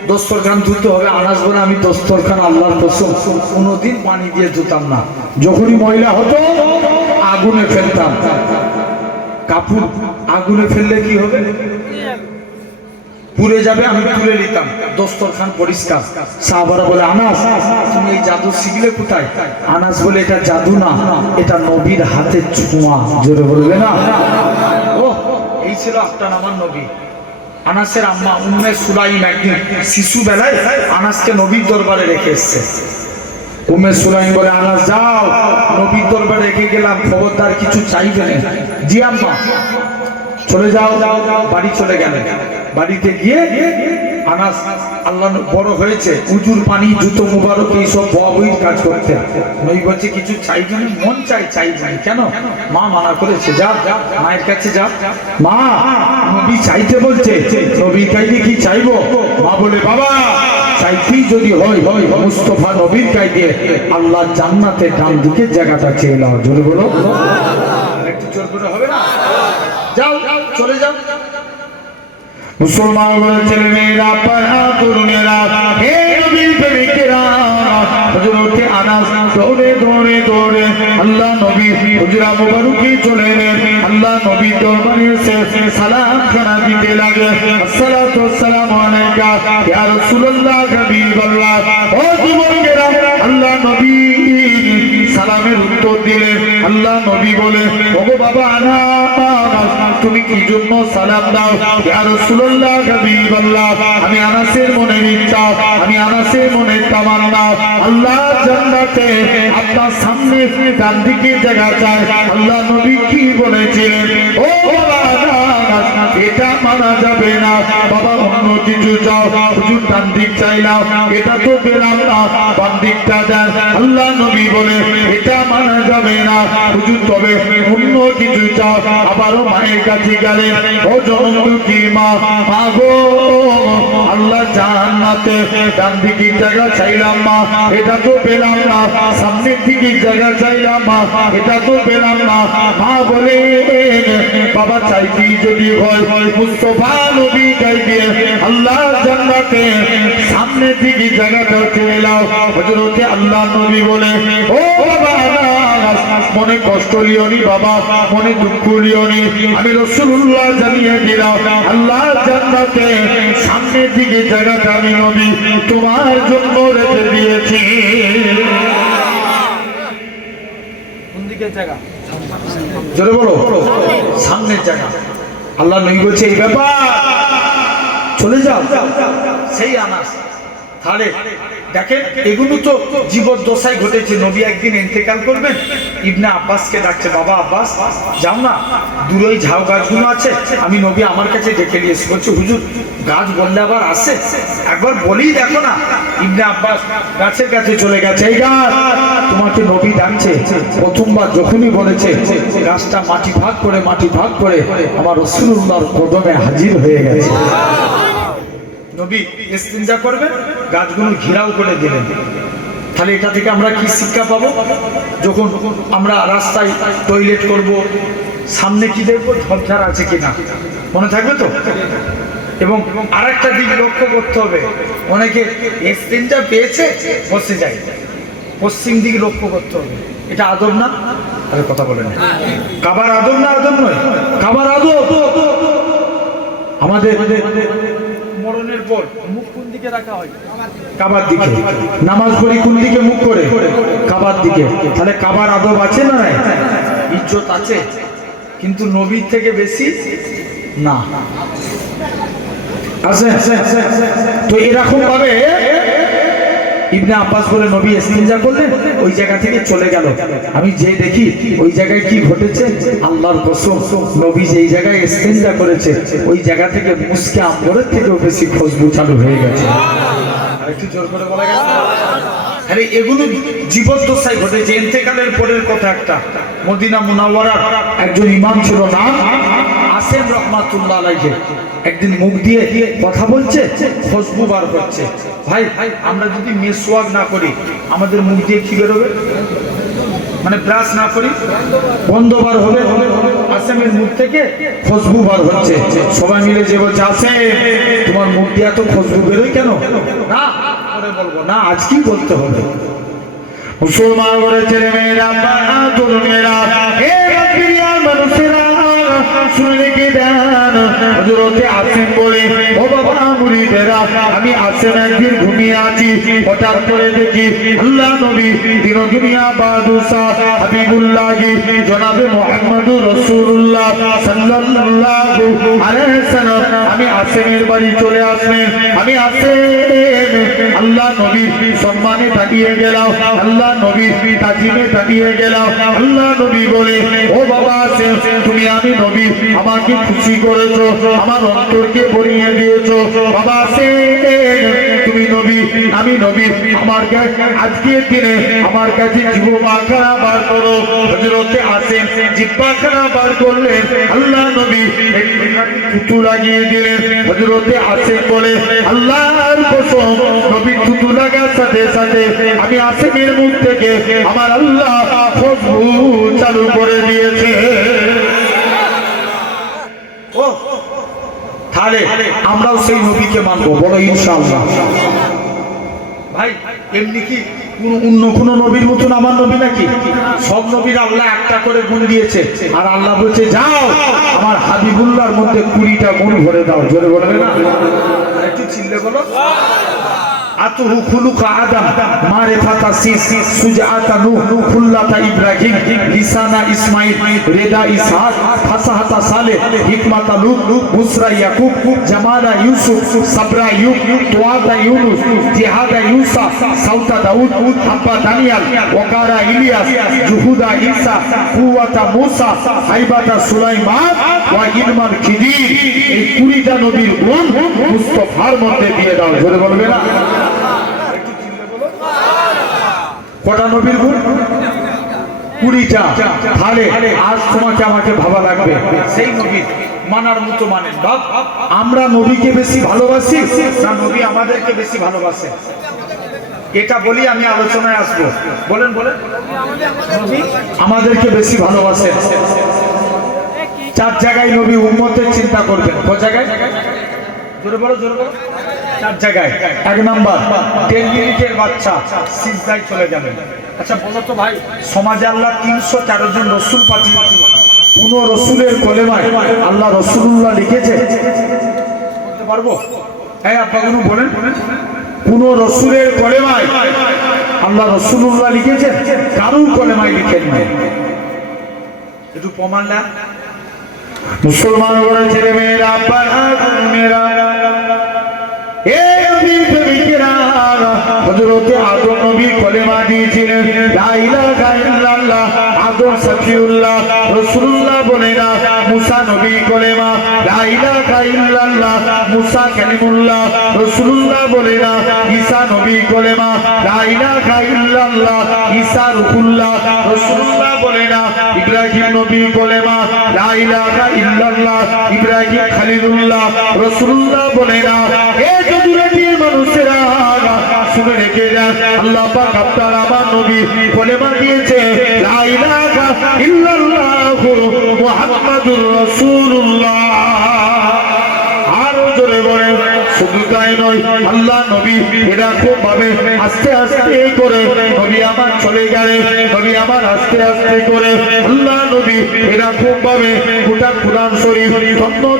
দস্তরখান ধুতে হবে। আনাস বলে আমি দস্তরখান আল্লাহর কসম কোনোদিন পানি দিয়ে ধুতাম না। যখনই ময়লা হতো আগুনে ফেলতাম। কাপড় আগুনে ফেললে কি হবে? পুড়ে যাবে, আমি তুলে নিতাম, দস্তরখান পরিষ্কার। সাহাবারা বলে আনাস তুমি এই জাদু শিখলে কোথায়? আনাস বলে এটা জাদু না, এটা নবীর হাতের ছোঁয়া। জোরে বলবে না? ও এই ছিল আপনার আমার নবী। আনাসের আম্মা উম্মে সুলাইম একদিন শিশু বেলায় আনাসকে নবীর দরবারে রেখে এসছে। উম্মে সুলাইম বলে আনাস যাও, নবীর দরবারে রেখে গেলাম, খবরদার কিছু চাইবে না। জি আম্মা। চলে যাও। বাড়ি চলে গেলেন। বাড়িতে গিয়ে আনাস আল্লাহ বড় হয়েছে, উজুর পানি, জুতো মুবারক এইসব বউয়ের কাজ করতেন। নবী বলছে কিছু চাইবে না? মন চাইবে। কেন? মা মানা করেছে। যা মায়ের কাছে যা। মা নবী চাইতে বলছে, নবী চাইলে কি চাইবো? মা বলে বাবা চাইতেই যদি হয় মুস্তাফা নবীর কাছে আল্লাহ জান্নাতের ডান দিকে জায়গাটা চেয়ে নাও। জোরে বলো। একটু জোর করে হবে না? যাও চলে যাও। মুসলমান ছেলে মেয়েরা, তরুণেরা, হে নবীর প্রেমিকেরা, হযরত আনাস দৌড়ে আল্লাহ নবী হুজরা মুবারকে চলে এলেন। আল্লাহ নবী দরবারে এসে সালাম খানা দিতে লাগে। আসসালাতু ওয়াসসালামু আলাইকা ইয়া রাসূলুল্লাহ হাবিবাল্লাহ। ও যুবকেরা, আল্লাহ নবী সালামের উত্তর দিলেন। আল্লাহ নবী বলে ওগো বাবা আনাস তুমি কি জন্য সালাম দাও? ইয়া রাসূলুল্লাহ হাবিবাল্লাহ আমি আনাসের মনের ইচ্ছা, আমি আনাসের মনের তামান্না, আল্লাহ জান্নাতে আপনার সামনে ডান দিকে জায়গা চায়। আল্লাহ নবী কি বলেছিলেন? ও বাবা আনাস এটা মানা যাবে না বাবা, অন্য কিছু চাও। হুজুর ডান দিক চাইলাম, এটা তো পেলাম না, বাম দিকটা দেন। আল্লাহ নবী বলে এটা মানা যাবে না হুজুর, তবে অন্য কিছু চাও। আবারও মায়ের কাছে গেলেন। ও জনমুখী মা, মা গো আল্লাহ জান্নাতে ডান দিকে জায়গা চাইলাম মা, এটা তো পেলাম না, সামনের দিকে জায়গা চাইলাম মা, এটা তো পেলাম না। মা বলে বাবা চাইতি যদি হয় মুস্তাফা নবী চাইবে আল্লাহ জান্নাতে সামনের দিকে জায়গাটা চেয়ে নাও। হযরত আল্লাহ নবী বলে ও বাবা মনে কষ্ট লিওনি বাবা, মনে দুঃখ লিওনি, আমি রাসূলুল্লাহ জানিয়ে দিলাম আল্লাহ জান্নাতে সামনের দিকে জায়গাটা আমি নবী তোমার জন্য রেখে দিয়েছি। কোন দিকের জায়গা? জোরে বলো। সামনের জায়গা। আল্লাহ নবী বলছে এই ব্যাপার, চলে যাও। সেই আনাস তাহলে দেখেন এগুলো তো জীবদ্দশায় ঘটেছে। নবী একদিন ইন্তেকাল করবেন, ইবনে আব্বাসকে ডাকছে, বাবা আব্বাস যাও না, দূরে ওই ঝাউ গাছগুলো আছে, আমি নবী আমার কাছে ডেকে নিয়েছি। বলছে হুজুর গাছ বললে আবার আসে, একবার বলেই দেখো না। ইবনে আব্বাস গাছের কাছে চলে গেছে। এই গাছ তোমাকে নবী ডাকছে। প্রথমবার যখনই বলেছে গাছটা মাটি ভাগ করে আমার রাসূলুল্লাহর কদমে হাজির হয়ে গেছে। নবী ইস্তিনজা করবেন, গাছগুলো ঘেরাও করে দিলেন। তাহলে এটা থেকে আমরা কি শিক্ষা পাবো? যখন আমরা রাস্তায় টয়লেট করব, সামনে কি দেখবো? ঝড়ঝাড় আছে কিনা, মনে থাকবে তো? এবং আরেকটা দিক লক্ষ্য করতে হবে, অনেকে ইস্তিনজা পেয়েছে বসে যায়, পশ্চিম দিকে লক্ষ্য করতে হবে। এটা আদব না? আরে কথা বলেন, কাবার আদব না? আদব নয়, কাবার আদব। আমাদের মরণের পর মুখ কোন দিকে রাখা হয়? কাবার দিকে। নামাজ পড়ি কোন দিকে মুখ করে? কাবার দিকে। তাহলে কাবার আদব আছে না? ইজ্জত আছে, কিন্তু নবীর থেকে বেশি না আছে। তো এরকম ভাবে ইবনে আব্বাস বলে নবী ইস্তিনজা করলেন, ওই জায়গা থেকে চলে গেল। আমি যে দেখি ওই জায়গায় কি ঘটেছে, আল্লাহর কসম নবী যেই জায়গায় ইস্তিনজা করেছে ওই জায়গা থেকে মুসকে আম্বরের থেকেও বেশি খুশবু চালু হয়ে গেছে। আরেকটু জোর করে বলা গেছে। আরে এগুলো জীবদ্দশায় ঘটেছে, ইন্তেকালের পরের কথা একটা। মদিনা মুনাওয়ারার একজন ইমাম ছিল, নাম আসেম রহমাতুল্লাহ আলাইহি। একদিন মুখ দিয়ে কথা বলছে, খুশবু বার হচ্ছে। ভাই আমরা যদি মেসওয়াক না করি আমাদের মুখ দিয়ে কি বেরোবে? মানে ব্রাশ না করি গন্ধ বার হবে। আসেমের মুখ থেকে খুশবু বার হচ্ছে। সবাই মিলে যে বলছে, আসেম তোমার মুখ দিয়ে এত খুশবু বেরোয় কেন? না পরে বলবো না, আজকেই বলতে হবে। মুসলমান করে ছেলে মেয়েরা, তরুণেরা, মানুষেরা শুনে রেখে দেন, হযরতে আসেম বলে, ও বাবা মুরিদেরা, আমি আসেম একদিন ঘুমিয়ে আছি, হঠাৎ করে দেখি আল্লাহ নবী দিন দুনিয়া বাদশাহ হাবিবুল্লাহ জনাবে মুহাম্মদুর রাসূলুল্লাহ সাল্লাল্লাহু আলাইহি ওয়াসাল্লাম আমি আসেমের বাড়ি চলে আসলেন। আমি আসেম আল্লাহ নবীর সম্মানে তাকিয়ে গেলাম, আল্লাহ নবীর তাজিমে তাকিয়ে গেলাম। আল্লাহ নবী বলে, ও বাবা আসেম, তুমি আমি নবী আমাকে খুশি করেছো, আমার অন্তরকে ভরিয়ে দিয়েছো। বাবা আসেম তুমি নবী আমি নবী, আমার কাছে আজকের দিনে আমার কাছে জিহ্বাখানা বার করো। হযরতে আসেম জিহ্বাখানা বার করলেন, আল্লাহ নবী থুতু লাগিয়ে দিলেন। হযরতে আসেম বলে, আল্লাহর কসম, নবী থুতু লাগার সাথে সাথে আমি আসেমের মুখ থেকে আমার আল্লাহ খুশবু চালু করে দিয়েছে। ও তাহলে আমরাও সেই নবীকে মানবো, বলো ইনশাআল্লাহ। ভাই এমনি কি কোন নবীর মতন আমার নবী নাকি? সব নবীর আল্লাহ একটা করে গুণ দিয়েছে, আর আল্লাহ বলছে যাও আমার হাবিবুল্লাহর মধ্যে 20টা গুণ ভরে দাও। জোরে বলবে না? একটু চিল্লে বলো। আতুহু খুলুকা আদম মারিফাতা সিস সুজাআতা নূহ খুল্লাতা ইব্রাহিম লিসানা ইসমাঈল রেদা ইসহাক ফাসাহাতা সালেহ হিকমাতা লূত বুসরা ইয়াকুব জামালা ইউসুফ সাবরা ইউব তোয়াতা ইউনুস জিহাদা ইউসা সাউতা দাউদ হাব্বা দানিয়াল ওয়াকারা ইলিয়াস জুহুদা ঈসা কুওয়াতা মূসা হাইবাতা সুলাইমান ওয়া ইলমাল খিদির। এই 20টা নবীর গুণ মুস্তাফার মধ্যে দিয়ে দাও। জোরে বলবে না? কটা নবীর গুণ? 20টা। তাহলে আজ তোমাকে আমাকে ভাবা লাগবে সেই নবীর মানার মতো মানেন। বাপ আমরা নবীকে বেশি ভালোবাসি না নবী আমাদেরকে বেশি ভালোবাসে? এটা বলি আমি আলোচনায় আসবো। বলেন বলেন। নবী আমাদেরকে বেশি ভালোবাসে। 4 জায়গায় নবী উম্মতের চিন্তা করবেন। কোন জায়গায়? জোরে বলো জোরে বলো। 4 জায়গায়। 1 নাম্বার 10 মিনিটের বাচ্চা সিজদায় চলে যাবেন। আচ্ছা বলো তো ভাই, সমাজে আল্লাহ 313 জন রসুল পাঠিয়েছেন, কোন রসুলের কলেমায় আল্লাহ রাসূলুল্লাহ লিখেছে? বলতে পারবো? হ্যাঁ আপনারা বলেন। কোন রসুলের কলেমায় আল্লাহ রাসূলুল্লাহ লিখেছেন? কারুর কলেমায় লিখেন নাই। একটু প্রমাণ না? মুসলমান বলে ছেলে মেয়েরা, মেয়েরা, হযরতে আদম নবী কলেমা দিয়েছিলেন লা ইলাহা ইল্লাল্লাহ, আদম সফিউল্লাহ। রাসূলুল্লাহ বলেন মুসা নবী কলেমা লা ইলাহা ইল্লাল্লাহ, মুসা কালিমুল্লাহ। রাসূলুল্লাহ বলেন ঈসা নবী কলেমা লা ইলাহা ইল্লাল্লাহ, ঈসা রূহুল্লাহ। রাসূলুল্লাহ বলেন ইব্রাহিম নবী কলেমা লা ইলাহা ইল্লাল্লাহ, ইব্রাহিম খলিলুল্লাহ। রাসূলুল্লাহ বলেন এ যদুরাটির মানুষেরা শুনে রেখে যান, আল্লাহ পাক আপনার আমার নবী কলেমা দিয়েছে লা ইলাহা ইল্লাল্লাহ মুহাম্মাদুর রাসূলুল্লাহ। আরো জোরে বলেন। শুধু তাই নয়, আল্লাহ নবী এরকম ভাবে আস্তে আস্তে করে নবী আমার চলে গেলেন। নবী আমার আস্তে আস্তে করে আল্লাহ নবী এরকম ভাবে গোটা কুরআন শরীফ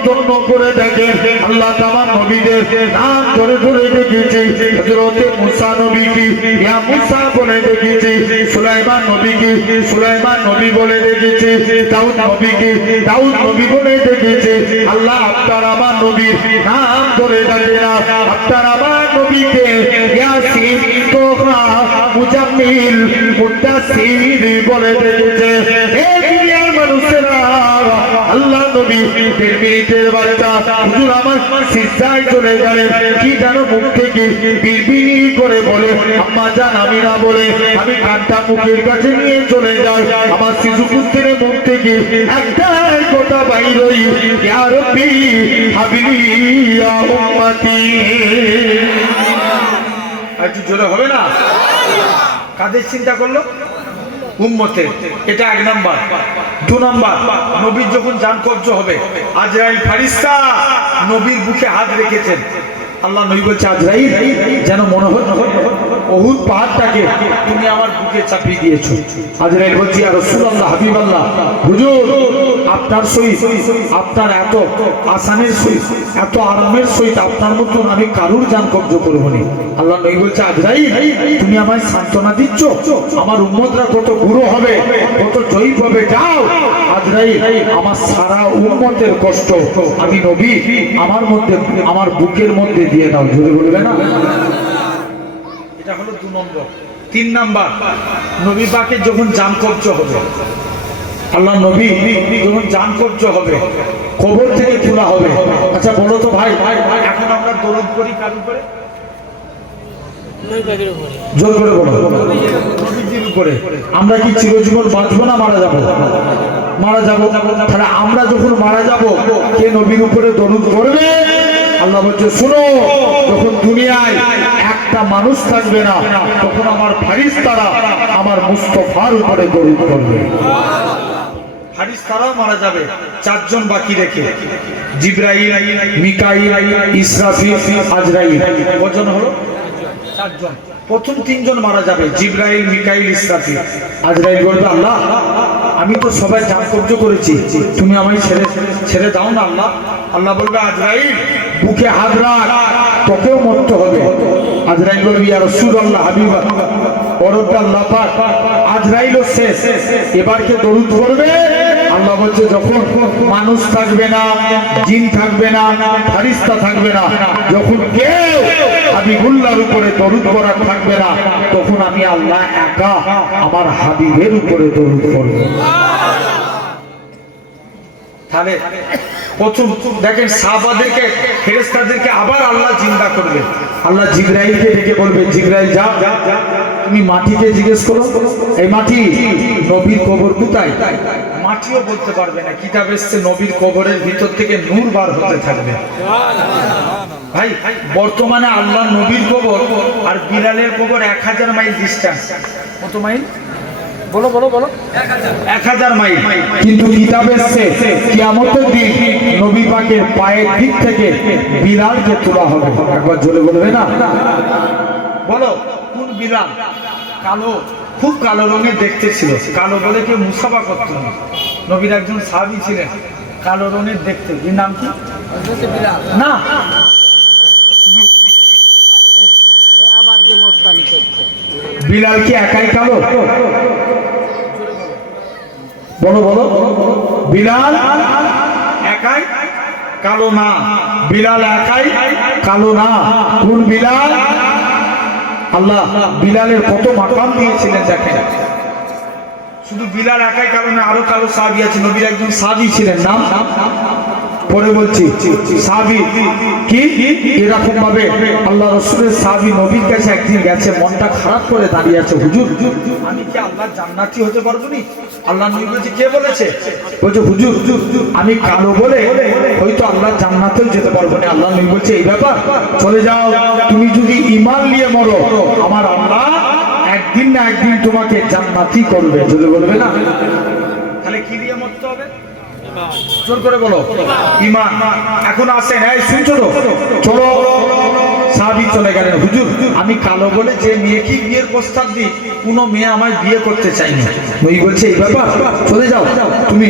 ধন্য করে দেখেন। আল্লাহ তাআলা নবীদের নাম ধরে ধরে দেখেছে। হযরতে মুসা নবীকে ইয়া মুসা বলে দেখেছে, সুলাইমান নবীকে সুলাইমান নবী বলে দেখেছে, দাউদ নবীকে দাউদ নবী বলে দেখেছে। আল্লাহ আপনার আমার নবীর নাম ধরে ডাকে না, আপনার আমার নবীকে ইয়াসিন তোহা মুজাম্মিল মুদাসসির বলে দেখেছে। এই দুনিয়ার মানুষেরা আল্লাহ নবী 1.5 মিনিটের বাচ্চা হুজুর আমার সিজদায় চলে গেলেন কি জানো মুখ থেকে বিড়বিড় করে বলে আম্মা জান আমি না বলে আমি কানটা মুখের কাছে নিয়ে চলে যাই আমার শিশু পুত্রের মুখ থেকে একটাই কথা বাইর হই ইয়া রাব্বি হাবিলি ইয়া উম্মতি। একটু জোরে হবে না? কাদের চিন্তা করলো? উম্মতের। এটা 1 নাম্বার। 2 নাম্বার, নবীর যখন জান কবজ হবে আজরাইল ফেরেশতা নবীর বুকে হাত রেখেছেন। আল্লাহ নবী বলছে আজরাইল যেন মনে হয় উহুদ পাহাড়টাকে তুমি আমার বুকে চাপিয়ে দিয়েছো। আজরাইল বলছে ইয়া রাসূলুল্লাহ হাবিবাল্লাহ হুজুর আপনার সহিত আপনার এত আসানের সহিত এত আরামের সহিত আপনার মতন আমি কারুর জান কবজ করব না। আল্লাহ নবী বলছে আজরাইল তুমি আমায় সান্ত্বনা দিচ্ছ আমার উম্মতরা কত গুরু হবে কত জয়ী হবে। যাও আজরাইল আমার সারা উম্মতের কষ্ট আমি নবী আমার মধ্যে আমার বুকের মধ্যে দিয়ে দাও। জোরে বলবে না? এটা হলো 2 নম্বর। 3 নাম্বার, নবী পাকের যখন জান কবজ হবে আল্লাহ নবী যখন জান কবজ হবে কবর থেকে তোলা হবে। আচ্ছা বলো তো ভাই এখন আমরা দরুদ করি কার উপরে? জোর করে বলো। নবীজির উপরে। আমরা কি চিরজীবন বাঁচবো না মারা যাবো? মারা যাবো। তাহলে আমরা যখন মারা যাবো কে নবীর উপরে দরুদ করবে? আল্লাহ বলছে শোনো যখন দুনিয়ায় একটা মানুষ থাকবে না তখন আমার ফেরেশতারা আমার মুস্তাফার উপরে দরুদ করবে। ফেরেশতারাও মারা যাবে 4 জন বাকি রেখে জিবরাইল মিকাইল ইসরাফিল আজরাইল। কজন হলো? 4 জন। প্রথম 3 জন মারা যাবে জিবরাইল মিকাইল ইসরাফিল। আজরাইল বলবে আল্লাহ আমি তো সবাই জান কবজ করেছি তুমি আমায় ছেড়ে দাও না আল্লাহ। আল্লাহ বলবে আজরাইল বুকে হাত রাখ তোকেও মরতে হবে। আজরাইল বলবে ইয়া রাসূলুল্লাহ হাবিবাল্লাহ ওরটা আল্লাহ পাক আজরাইলও শেষ এবার কে দরুদ করবে? আল্লাহ বলছে যখন মানুষ থাকবে না জিন থাকবে না ফেরেশতা থাকবে না যখন কেউ হাবিবুল্লাহর উপরে দরুদ করার থাকবে না তখন আমি আল্লাহ একা আমার হাবিবের উপরে দরুদ করব। তাহলে প্রথম দেখেন সাহাবাদেরকে ফেরেশতাদেরকে আবার আল্লাহ জিন্দা করবে। আল্লাহ জিবরাইলকে ডেকে বলবে জিবরাইল যাও তুমি মাটিকে জিজ্ঞেস করো এই মাটি নবীর কবর কোথায়? মাটিও বলতে পারবে না। কিতাব এসছে নবীর কবরের ভিতর থেকে নূর বার হতে থাকবে। ভাই বর্তমানে আল্লাহ নবীর কবর আর বিলালের কবর 1000 মাইল ডিস্টেন্স। কত মাইল? বলো বলো বলো। 1000 মাইল। কিন্তু কিতাবে এসেছে কিয়ামতের দিন নবী পাকের পায়ের দিক থেকে বিলালকে তোলা হবে। একবার জোরে বলবে না? বলো কোন বিলাল? কালো, খুব কালো রঙের দেখতে ছিল। কালো বলে কেউ মুসাফা করত না। নবীর একজন সাহাবী ছিলেন কালো রঙের দেখতে। এর নাম কি? না বিলাল কি একাই কালো? বলো বলো। বিলাল একাই কালো না। বিলাল একাই কালো না। কোন বিলাল? আল্লাহ বিলালের কত মাকাম দিয়েছিলেন দেখেন। শুধু বিলাল একাই কালো না, আরো কালো সাহাবী আছে। নবীর একজন সাহাবী ছিলেন নাম পরে বলছি সাহাবী কি এরকম ভাবে আল্লাহ রাসূলের সাহাবী নবীর কাছে একদিন গেছে মনটা খারাপ করে দাঁড়িয়ে আছে হুজুর আমি কি আল্লাহর জান্নাতি হতে পারবো না? আল্লাহ নবী বলছে কে বলেছে? বলছে হুজুর আমি কালো বলে হয়তো আল্লাহর জান্নাতেও যেতে পারবো না। আল্লাহ নবী বলছে এই ব্যাপার চলে যাও তুমি যদি ঈমান নিয়ে মরো আমার আল্লাহ একদিন না একদিন তোমাকে জান্নাতি করবে। যদি বলবে না তাহলে কি দিয়ে মরতে হবে? জোর করে বলো ঈমান। এখন আসেন এই শুনছো তো চলো সাহাবী চলে গেলেন হুজুর আমি কালো বলে যে মেয়ে কি বিয়ের প্রস্তাব দিই কোনো মেয়ে আমায় বিয়ে করতে চাইনি। নবী বলছে এই ব্যাপার চলে যাও তুমি।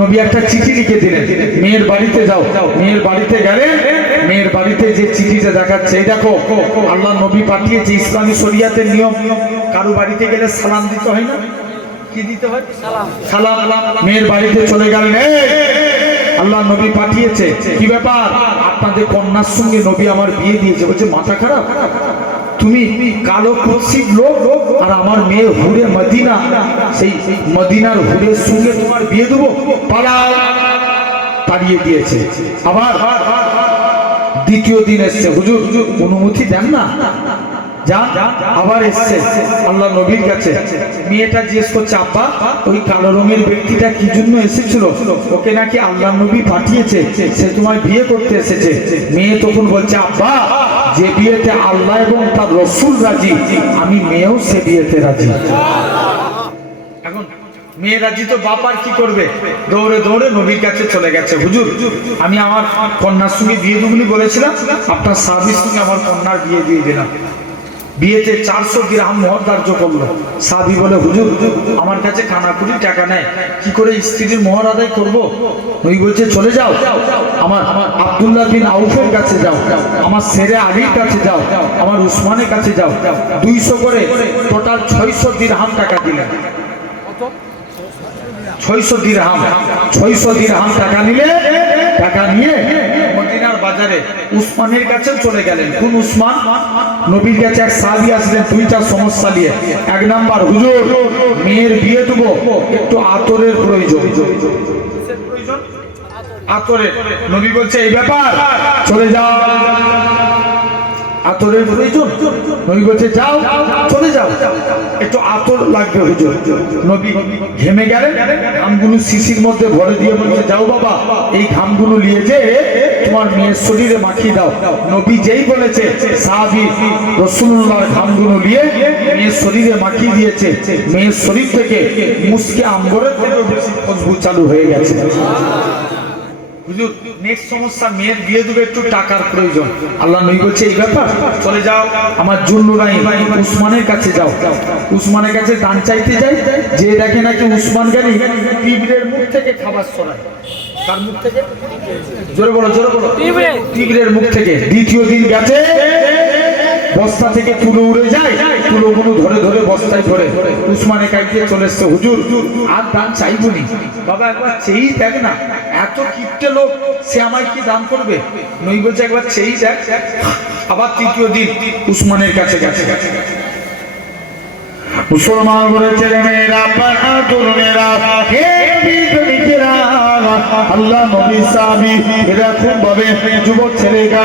নবী একটা চিঠি লিখে দিলেন মেয়ের বাড়িতে যাও। মেয়ের বাড়িতে গেলেন মেয়ের বাড়িতে যে চিঠিটা দেখাচ্ছে এই দেখো আল্লাহ নবী পাঠিয়েছে ইসলামী শরিয়াতের নিয়ম কারো বাড়িতে গেলে সালাম দিতে হয় না? কি দিতে হয়? সালাম। মেয়ের বাড়িতে চলে গেলেন আল্লাহ নবী পাঠিয়েছে কি ব্যাপার আপনাদের কন্যার সঙ্গে নবী আমার বিয়ে দিয়েছে। বলছে মাথা খারাপ তুমি কালো কুৎসিত লোক আর আমার মেয়ে হুরে মদিনা সেই মদিনার হুরের সঙ্গে তোমার বিয়ে দেবো? পালাও। তাড়িয়ে দিয়েছে। আবার দ্বিতীয় দিন এসছে, হুজুর অনুমতি দেন না, যান। আবার এসছে আল্লাহ নবীর কাছে, মেয়েটা জিজ্ঞেস করছে, আব্বা ওই কালো রঙের ব্যক্তিটা কি জন্য এসেছিল? ওকে নাকি আল্লাহ নবী পাঠিয়েছে, সে তোমায় বিয়ে করতে এসেছে। মেয়ে তখন বলছে, আব্বা যে বিয়েতে আল্লাহ এবং তার রসুল রাজি, আমি মেয়েও সে বিয়েতে রাজি। এখন মেয়ে রাজি তো বাপ আর কি করবে, দৌড়ে দৌড়ে নবীর কাছে চলে গেছে। হুজুর আমি আমার কন্যার সঙ্গে বিয়ে দেবনি বলেছিলাম, আপনার সাহাবীর সঙ্গে আমার কন্যার বিয়ে দিয়ে দিলাম। বিয়েতে 400 দিরহাম মোহর ধার্য করলো। সাহাবী বলে, হুজুর আমার কাছে কানাকুড়ি টাকা নেই, কি করে স্ত্রীর মোহর আদায় করব? নবী বলছে, চলে যাও, আমার আব্দুল্লাহ বিন আউফের কাছে যাও, আমার শেরে আলীর কাছে যাও, আমার উসমানের কাছে যাও। 200 করে টোটাল 600 দিরহাম টাকা দিলেন। 600 দিরহাম, 600 দিরহাম টাকা নিলে, টাকা নিয়ে মদিনার বাজারে উসমানের কাছে চলে গেলেন। কোন উসমান? নবীর কাছে এক সাহাবী আসলেন দুইটা সমস্যা নিয়ে। এক নাম্বার, হুজুর মেয়ের বিয়ে দেবো, একটু আতরের প্রয়োজন। আতরের। নবী বলছে, এই ব্যাপার, চলে যাও, আতরের প্রয়োজন। নবী বলছে, যাও, চলে যাও, একটু আতর লাগবে হুজুর। নবী ঘেমে গেলেন, ঘামগুলো শিশির মধ্যে ভরে দিয়ে বলছে, যাও বাবা, এই ঘামগুলো নিয়ে যে তোমার মেয়ের শরীরে মাখিয়ে দাও। নবী যেই বলেছে, সাহাবী রাসূলুল্লাহর ঘামগুলো নিয়ে মেয়ের শরীরে মাখিয়ে দিয়েছে। মেয়ের শরীর থেকে মুসকে আম্বরের থেকে বেশি খুশবু চালু হয়ে গেছে। হুজুর নেক্সট সমস্যা, মেয়ের বিয়ে দেবে, একটু টাকার প্রয়োজন। আল্লাহ নবী বলছে, এই ব্যাপার, চলে যাও, আমার জুন্নুরাইন উসমানের কাছে যাও। উসমানের কাছে দান চাইতে যাই, যে দেখে নাকি উসমান গানি তীব্রের মুখ থেকে খাবার সরায়। কার মুখ থেকে? জোরে বলো, জোরে বলো। তীব্রের মুখ থেকে। দ্বিতীয় দিন গেছে, বস্তা থেকে তুলো উড়ে যায়, তুলোগুলো ধরে ধরে বস্তায় ধরে উসমানের কাছে চলে এসছে। হুজুর আর দান চাইবনি, বাবা একবার চেয়েই দেখ না, এত কিপটে লোক, সে আমায় কি দান করবে? নবী বলছে, একবার চেয়েই দেখ। আবার তৃতীয় দিন উসমানের কাছে গেছে। মুসলমান বলে, ছেলে মেয়েরা, তরুণেরা, আল্লাহ নবী সাহাবী এরকম ভাবে যুবক ছেলেরা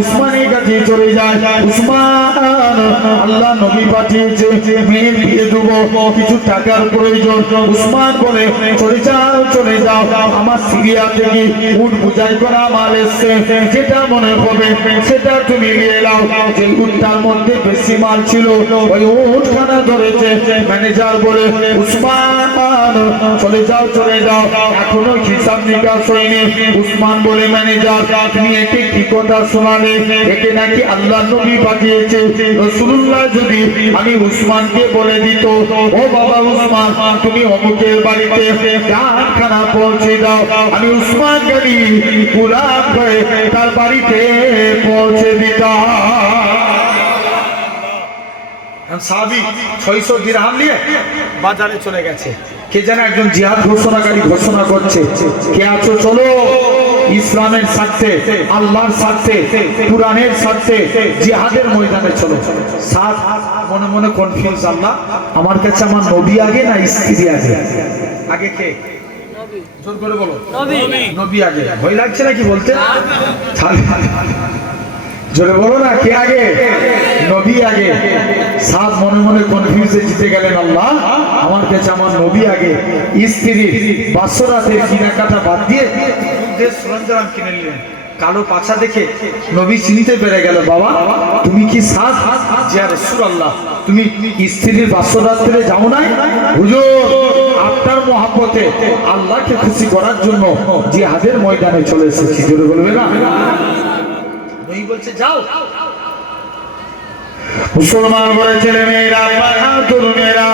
উসমানের কাছে চলে যায়। উসমান, আল্লাহ নবী পাঠিয়েছে, মেয়ের বিয়ে দেবো, কিছু টাকার প্রয়োজন। উসমান বলে, চলে যাও, চলে যাও, আমার সিরিয়া থেকে উট বুঝাই করা মাল এসছে, যেটা মনে হবে সেটা তুমি নিয়ে নাও। যে উটটার মধ্যে বেশি মাল ছিল, ওই উটখানা ধরেছে। ম্যানেজার বলে, উসমান চলে যাও, চলে যাও, এখনো হিসাব নিকাশ হয়নি। উসমান বলে, ম্যানেজার তুমি একে কি কথা শোনালে? একে নাকি আল্লাহ নবী পাঠিয়েছে। রাসূলুল্লাহ যদি আমি উসমানকে বলে দিত, ও বাবা উসমান, তুমি অমুকের বাড়িতে ডাকখানা পৌঁছে দাও, আমি উসমান গনি গোলাম হয়ে তার বাড়িতে পৌঁছে দিতাম। সাহাবী 600 দিরহাম নিয়ে বাজারে চলে গেছে। কে যেন একজন জিহাদ ঘোষণাকারী ঘোষণা করছে, কে আছো চলো, ইসলামের স্বার্থে, আল্লাহর স্বার্থে, কুরআনের স্বার্থে জিহাদের ময়দানে চলো। সাত মনে মনে কনফিউজ, আল্লাহ আমার কাছে আমার নবী আগে না স্ত্রী আগে? আগে কে? জোর করে বলো, নবী আগে। ভয় লাগছে নাকি বলতে? জোরে বলো না, কে আগে? নবী আগে। সাত মনে মনে কনফিউজে জিতে গেলেন, আল্লাহ আমার কাছে আমার নবী আগে। স্ত্রীর বাসরাতের কেনাকাটা বাদ দিয়ে যুদ্ধের সরঞ্জাম কিনে নিলেন। কালো পাছা দেখে নবী চিনতে পেরে গেল, বাবা তুমি কি সাত? ইয়া রাসূলুল্লাহ, তুমি স্ত্রীর বাসরাতে যাও নাই? হুজুর আপনার মহব্বতে আল্লাহকে খুশি করার জন্য জিহাদের ময়দানে চলে এসেছি। জোরে বলবে না? নবী বলছে, যাও। মুসলমান বলে, ছেলে মেয়েরা, তরুণেরা,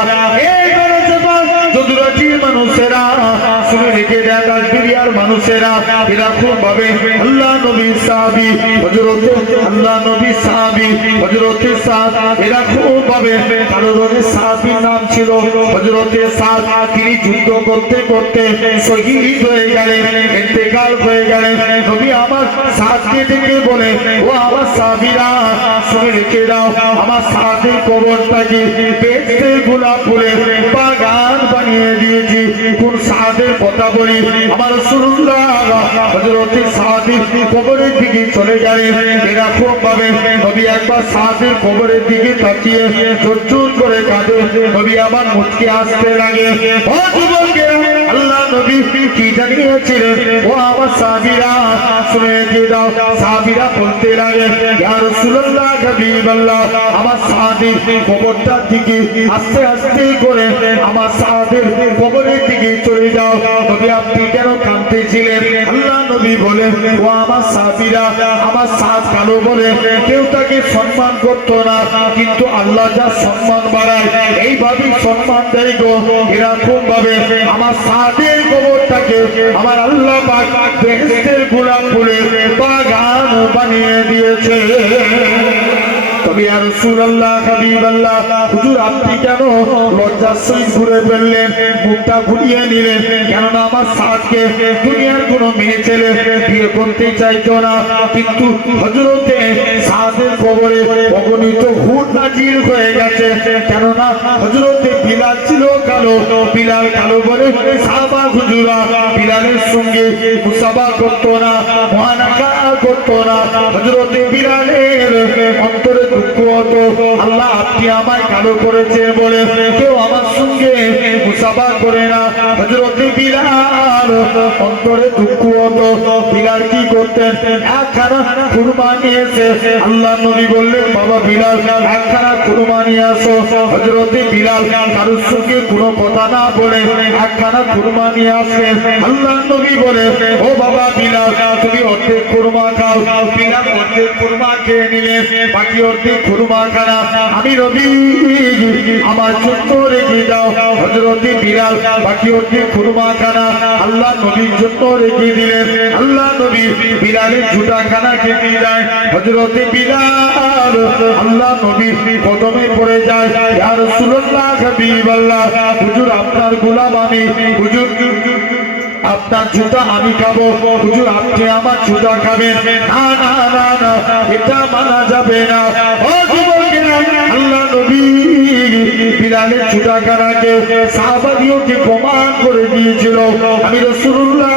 এই চতুরাটির মানুষেরা, শুনে রেখে দেয় কাশ্মীরিয়ার মানুষেরা, এরকম ভাবে আল্লাহ নবী সাহাবী হযরতে আল্লাহ নবী সাহাবী হযরতে সাদ, এরকম ভাবে কারোর সাহাবীর নাম ছিল হযরতে সাদ। তিনি যুদ্ধ করতে করতে শহীদ হয়ে গেলেন, ইন্তেকাল হয়ে গেলেন। নবী আমার সাদকে ডেকে বলে, ও আমার সাহাবীরা, শুনে রেখে দাও, আমার সাদের কবরটাকে বেহেশতের গোলাপ ফুলে বাগান বানিয়ে দিয়েছি। কোন সাদের কথা বলি আমার রাসূলুল্লাহ হযরতে সাদের কবরের দিকে চলে গেলেন এরকম ভাবে নবী একবার সাদের কবরের দিকে তাকিয়ে জোর করে কাঁদে নবী আমার মুচকে আসতে লাগে ও যুবকেরা আল্লাহ নবী কি জানিয়েছিলেন ও আমার সাহাবীরা শুনে রেখে দাও সাহাবীরা বলতে লাগে ইয়া রাসূলুল্লাহ হাবিবাল্লাহ আমার সাদের কবরটার দিকে আস্তে আস্তে করে আমার সাদের কবরের দিকে চলে যাও নবী আপনি কেন কাঁদতেছিলেন আল্লাহ নবী বলেন ও আমার সাহাবীরা আমার সাদ কালো বলে কেউ তাকে সম্মান করতো না কিন্তু আল্লাহ যা সম্মান বাড়ায় এইভাবেই সম্মান দেয় গো এরকম ভাবে আমার সাদের কবরটাকে আমার আল্লাহ পাক বেহেশতের গোলাপ ফুলে বাগান বানিয়ে দিয়েছে তবে ইয়া রাসূলুল্লাহ হাবিবাল্লাহ হুজুর আপনি কেন লজ্জার সহিত ঘুরে ফেললেন মুখটা ঘুরিয়ে নিলেন কেননা আমার সাদকে দুনিয়ার কোনো মেয়ে ছেলে বিয়ে করতে চাইতো না কিন্তু হযরতে সাদের কবরে অগণিত হুট নাজির হয়ে গেছে কেননা হযরতে বিলাল ছিল কালো বিলাল কালো বলে সাহাবা হুজুরা বিলালের সঙ্গে মুসাফা করতো না মুআনাকা করতো না হযরতে বিলালের অন্তরে দুঃখ হতো আল্লাহ আপনি আমায় কালো করেছেন বলে কেউ আমার সঙ্গে মুসাফা করে না হযরতে বিলাল অন্তরে দুঃখ হতো বিলাল কি করতেন একখানা কুরমা নিয়ে এসে আল্লাহ নবী বললেন বাবা বিলাল একখানা কুরমা নিয়ে আসো হযরতে বিলাল কারোর সঙ্গে কোনো কথা না বলে একখানা কুরমা নিয়ে আসে আল্লাহ নবী বলে ও বাবা বিলাল তুমি অর্ধেক কুরমা খাও বিলাল অর্ধেক কুরমা খেয়ে নিলে বাকি অর্ধেক কুরমা খানা আমি নবী আমার জন্য রেখে দাও হযরতে বিলাল বাকি অর্ধেক কুরমা খানা আল্লাহ নবীর জন্য রেখে দিলেন আল্লাহ নবী বিলালের জুতা খানা খেতে যায় হযরতে বিলাল আল্লাহ নবী কদমে পড়ে যায় ইয়া রাসূলুল্লাহ হাবিবাল্লাহ হুজুর আপনার গোলাম আমি হুজুর আপনার জুতা আমি খাবো হুজুর আপনি আমার জুতা খাবেন না না না না এটা মানা যাবে না ও যুবকেরা আল্লাহ নবী বিলালের জুতা খানাকে সাহাবাদিওকে প্রমাণ করে দিয়েছিল আমি রাসূলুল্লাহ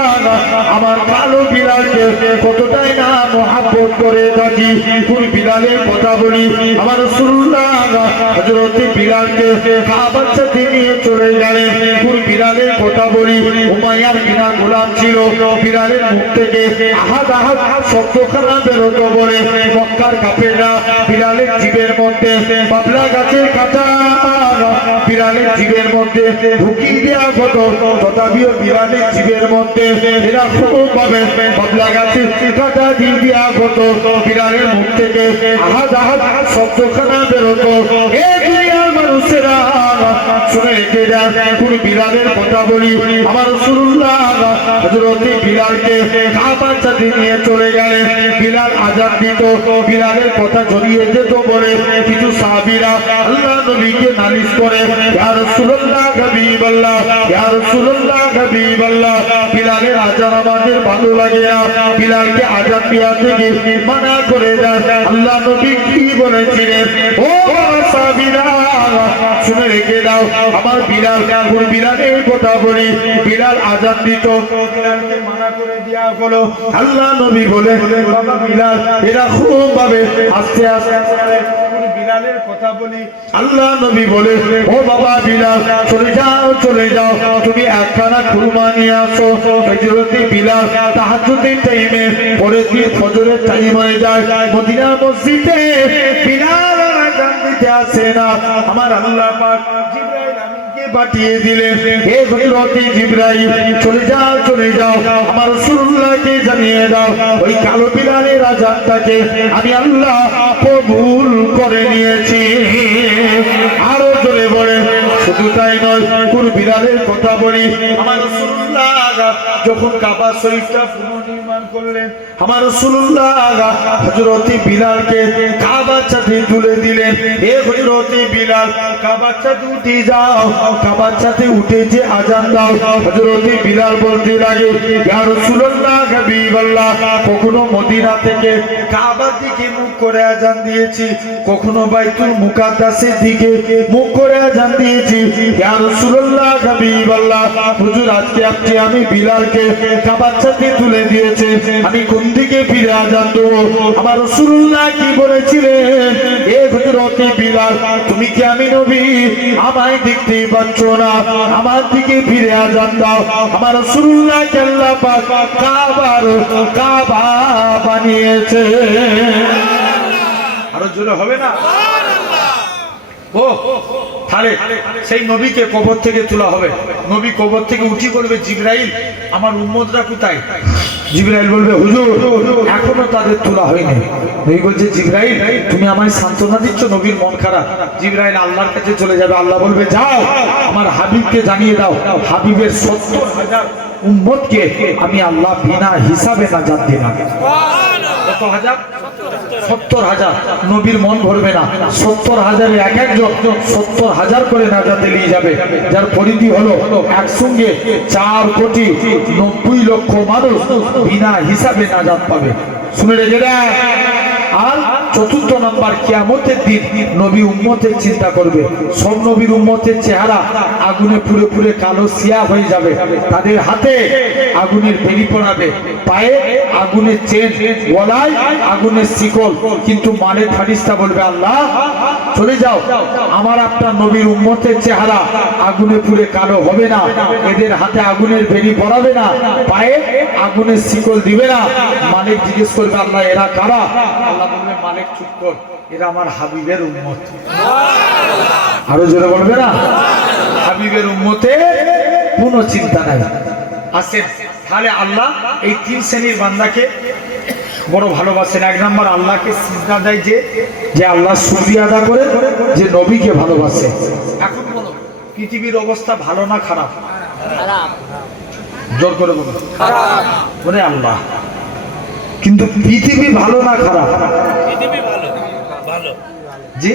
আমার কালো বিলালকে কতটাই না মহব্বত করে থাকি পুরো বিলালের কথা বলি আমার রাসূলুল্লাহ হযরতে বিলালকে কাবার সাথে নিয়ে চলে গেলেন পুরো বিলালের কথা বলি উমাইয়ার কিনা গোলাম ছিল বিলালের মুখ থেকে আহাদ আহাদ শব্দখানা বেরোতো বলে মক্কার কাফেররা বিলালের জীবের মধ্যে বাবলা গাছের কাঁটা বিলালের জীবের মধ্যে ঢুকিয়ে দেওয়া হতো তথাপিও বিলালের জীবের মধ্যে এরা খুব ভাবে বাবলা গাছের কাঁটা দিয়ে দেওয়া হতো বিলালের মুখ থেকে আহাদ আহাদ শব্দখানা বেরোতো এ দুনিয়ার মানুষেরা শুনে রেখে যান পুরো বিলালের কথা বলি আমার রাসূলুল্লাহ হযরতে বিলালকে কাবার সাথে নিয়ে চলে গেলেন বিলাল আযান দিত বিলালের কথা জড়িয়ে যেত বলে কিছু সাহাবীরা আল্লাহ নবীকে নালিশ করে ইয়া রাসূলুল্লাহ হাবিবাল্লাহ ইয়া রাসূলুল্লাহ হাবিবাল্লাহ বিলালের আযান আমাদের ভালো লাগে না বিলালকে আযান দেওয়া থেকে মানা করে দেন আল্লাহ নবী কি বলেছিলেন ও সাহাবীরা শুনে রেখে দাও আমার বিলাল পুরো বিলালের কথা বলি বিলাল আযান দিত বিলালকে মানা করে দেওয়া হলো আল্লাহ নবী বলে বাবা বিলাল এরা খুব ভাবে আস্তে আস্তে পুরো বিলালের কথা বলি আল্লাহ নবী বলে ও বাবা বিলাল চলে যাও তুমি একখানা কুরমা নিয়ে আসো হযরতে বিলাল তাহাজ্জুদের টাইমে পরে দিয়ে ফজরের টাইম হয়ে যায় মদিনা মসজিদে বিলাল আযান দিতে আসে না আমার আল্লাহ পাক জিবরাইল আমিনকে পাঠিয়ে দিলেন হে হযরতে জিবরাইল চলে যাও আমার রাসূলুল্লাহকে জানিয়ে দাও ওই কালো বিলালের আযানটাকে আমি আল্লাহ কবুল করে নিয়েছি আরো জোরে বলে শুধু তাই নয় পুরো বিলালের কথা বলি আমার রাসূলুল্লাহ যখন কাবা শরীফটা পুনর্নির্মাণ আজান করলেন আমার রাসূলুল্লাহ হযরত বিলালকে কাবার ছাদে তুলে দিলেন। এ হযরত বিলাল কাবার ছাদে উঠে যাও, কাবার ছাদে উঠে যে আজান দাও। হযরত বিলাল বলতে লাগে ইয়া রাসূলুল্লাহ হাবিবাল্লাহ, কখনো মদিনা থেকে কাবার দিকে মুখ করে আজান দিয়েছি, কখনো বাইতুল মুকাদ্দাসের দিকে মুখ করে আজান দিয়েছি। ইয়া রাসূলুল্লাহ হাবিবাল্লাহ, হুজুর আজকে আপনি আমি বিলালকে কাবার ছাদে তুলে দিয়েছে, আমি কোন দিকে ফিরে আজান দেব? আমার রাসূলুল্লাহ কি বলেছিলেন, এ হযরত বিলাল তুমি কি আমি নবী আমায় দেখতেই পাচ্ছ না, আমার দিকে ফিরে আজান দাও। আমার রাসূলুল্লাহ আল্লাহ পাক কাবা বানিয়েছে। আরো জোরে হবে না? ও তাহলে সেই নবীকে কবর থেকে তোলা হবে, নবী কবর থেকে উঠি বলবে জিবরাইল আমার উম্মতরা কোথায়? জিবরাইল বলবে হুজুর এখনো তাদের তোলা হয়নি। নবী বলছে জিবরাইল তুমি আমায় সান্ত্বনা দিচ্ছ, নবীর মন খারাপ। জিবরাইল আল্লাহর কাছে চলে যাবে, আল্লাহ বলবে যাও আমার হাবিবকে জানিয়ে দাও হাবিবের 70,000 উম্মতকে আমি আল্লাহ বিনা হিসাবে নাজাত দিলাম। কত হাজার? 70,000। নবীর মন ভরবে না, 70,000 এক একজন 70,000 করে নাজাতে নিয়ে যাবে, যার পরিধি হলো একসঙ্গে 4,90,00,000 মানুষ বিনা হিসাবে নাজাত পাবে। শুনে রেখে দেয়। আর চতুর্থ নম্বর কিয়ামতের দিন নবী উম্মতের চিন্তা করবে, সব নবীর উম্মতের চেহারা আগুনে পুড়ে পুড়ে কালো সিয়া হয়ে যাবে, তাদের হাতে আগুনের বেনি পড়াবে, পায়ে আগুনের চেন, গলায় আগুনের শিকল, কিন্তু মালিক ফারিস্তা বলবে আল্লাহ চলে যাও, আমার আপনার নবীর উম্মতের চেহারা আগুনে পুড়ে কালো হবে না, এদের হাতে আগুনের বেনি পড়াবে না, পায়ে আগুনের শিকল দিবে না। মালিক জিজ্ঞেস করবে আল্লাহ এরা কারা? আল্লাহ বলবে মালিক চুপ কর, এরা আমার হাবিবের উম্মত। আরো জোরে বলবে না? হাবিবের উম্মতে কোনো চিন্তা নাই। আসেন তাহলে আল্লাহ এই 3 শ্রেণীর বান্দাকে বড় ভালোবাসেন। 1 নম্বর আল্লাহকে সিজদা দেয় যে আল্লাহ শুকরিয়া আদা করে, যে নবীকে ভালোবাসে। এখন বলো পৃথিবীর অবস্থা ভালো না খারাপ? খারাপ। জোর করে বলো খারাপ। বলে আল্লাহ, কিন্তু পৃথিবী ভালো না খারাপ? পৃথিবী ভালো, ভালো। জি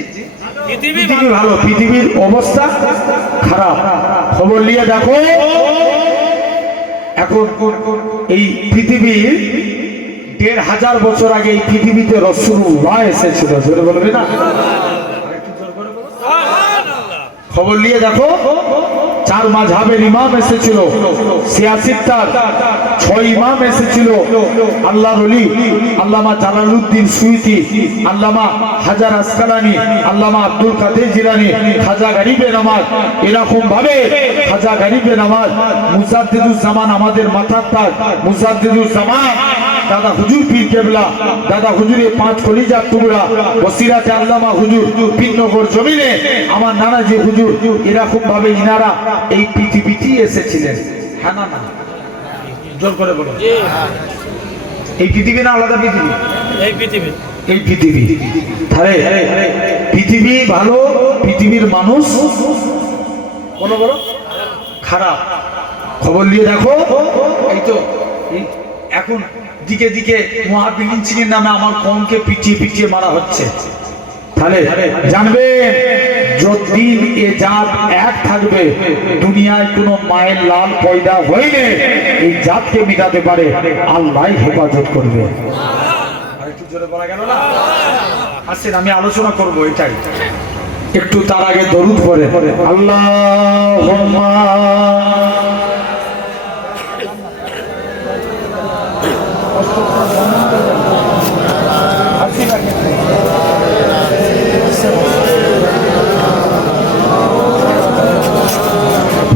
পৃথিবী পৃথিবী ভালো, পৃথিবীর অবস্থা খারাপ। খবর নিয়ে দেখো এখন এই পৃথিবীর 1,500 বছর আগে এই পৃথিবীতে রাসূলুল্লাহ এসেছিল। জোরে বলবে না? খবর নিয়ে দেখো 4 মাযহাবের ইমাম এসেছিল, 86টার 6 ইমাম এসেছিল। আল্লাহর ওলি আল্লামা জালালউদ্দিন সুয়ুতি, আল্লামা হাজার আসকালানি, আল্লামা আব্দুল কাদের জিলানী, খাজা গরিবে নওয়াজ, এরকম ভাবে খাজা গরিবে নওয়াজ, মুজাদ্দিদুজ জামান আমাদের মাথার তাজ মুজাদ্দিদুজ জামান দাদা হুজুর পীর কেবলা, দাদা হুজুরের 5 কলিজার টুকরা বসিরাতে আল্লামা হুজুর পীরনগর জমিনে আমার নানাজি হুজুর, এরকম ভাবে ইনারা এই পৃথিবীতে এসেছিলেন। হ্যাঁ না? জোর করে বলো। এই পৃথিবী না আলাদা পৃথিবী? এই পৃথিবী, এই পৃথিবী। তাহলে পৃথিবী ভালো, পৃথিবীর মানুষ বলো বলো খারাপ। খবর নিয়ে দেখো এই তো এখন দিকে দিকে মহাবিলিঞ্চিং এর নামে আমার কমকে পিটিয়ে পিটিয়ে মারা হচ্ছে। তাহলে জানবেন যতদিন এ জাত এক থাকবে, দুনিয়ায় কোনো মায়ের লাল পয়দা হইলে এই জাতকে মিটাতে পারে আল্লাহ হেফাজত করবে। আর একটু জোরে বলা গেল না? আসেন আমি আলোচনা করব এটাই। একটু তার আগে দরুদ পড়ে আল্লাহুম্মা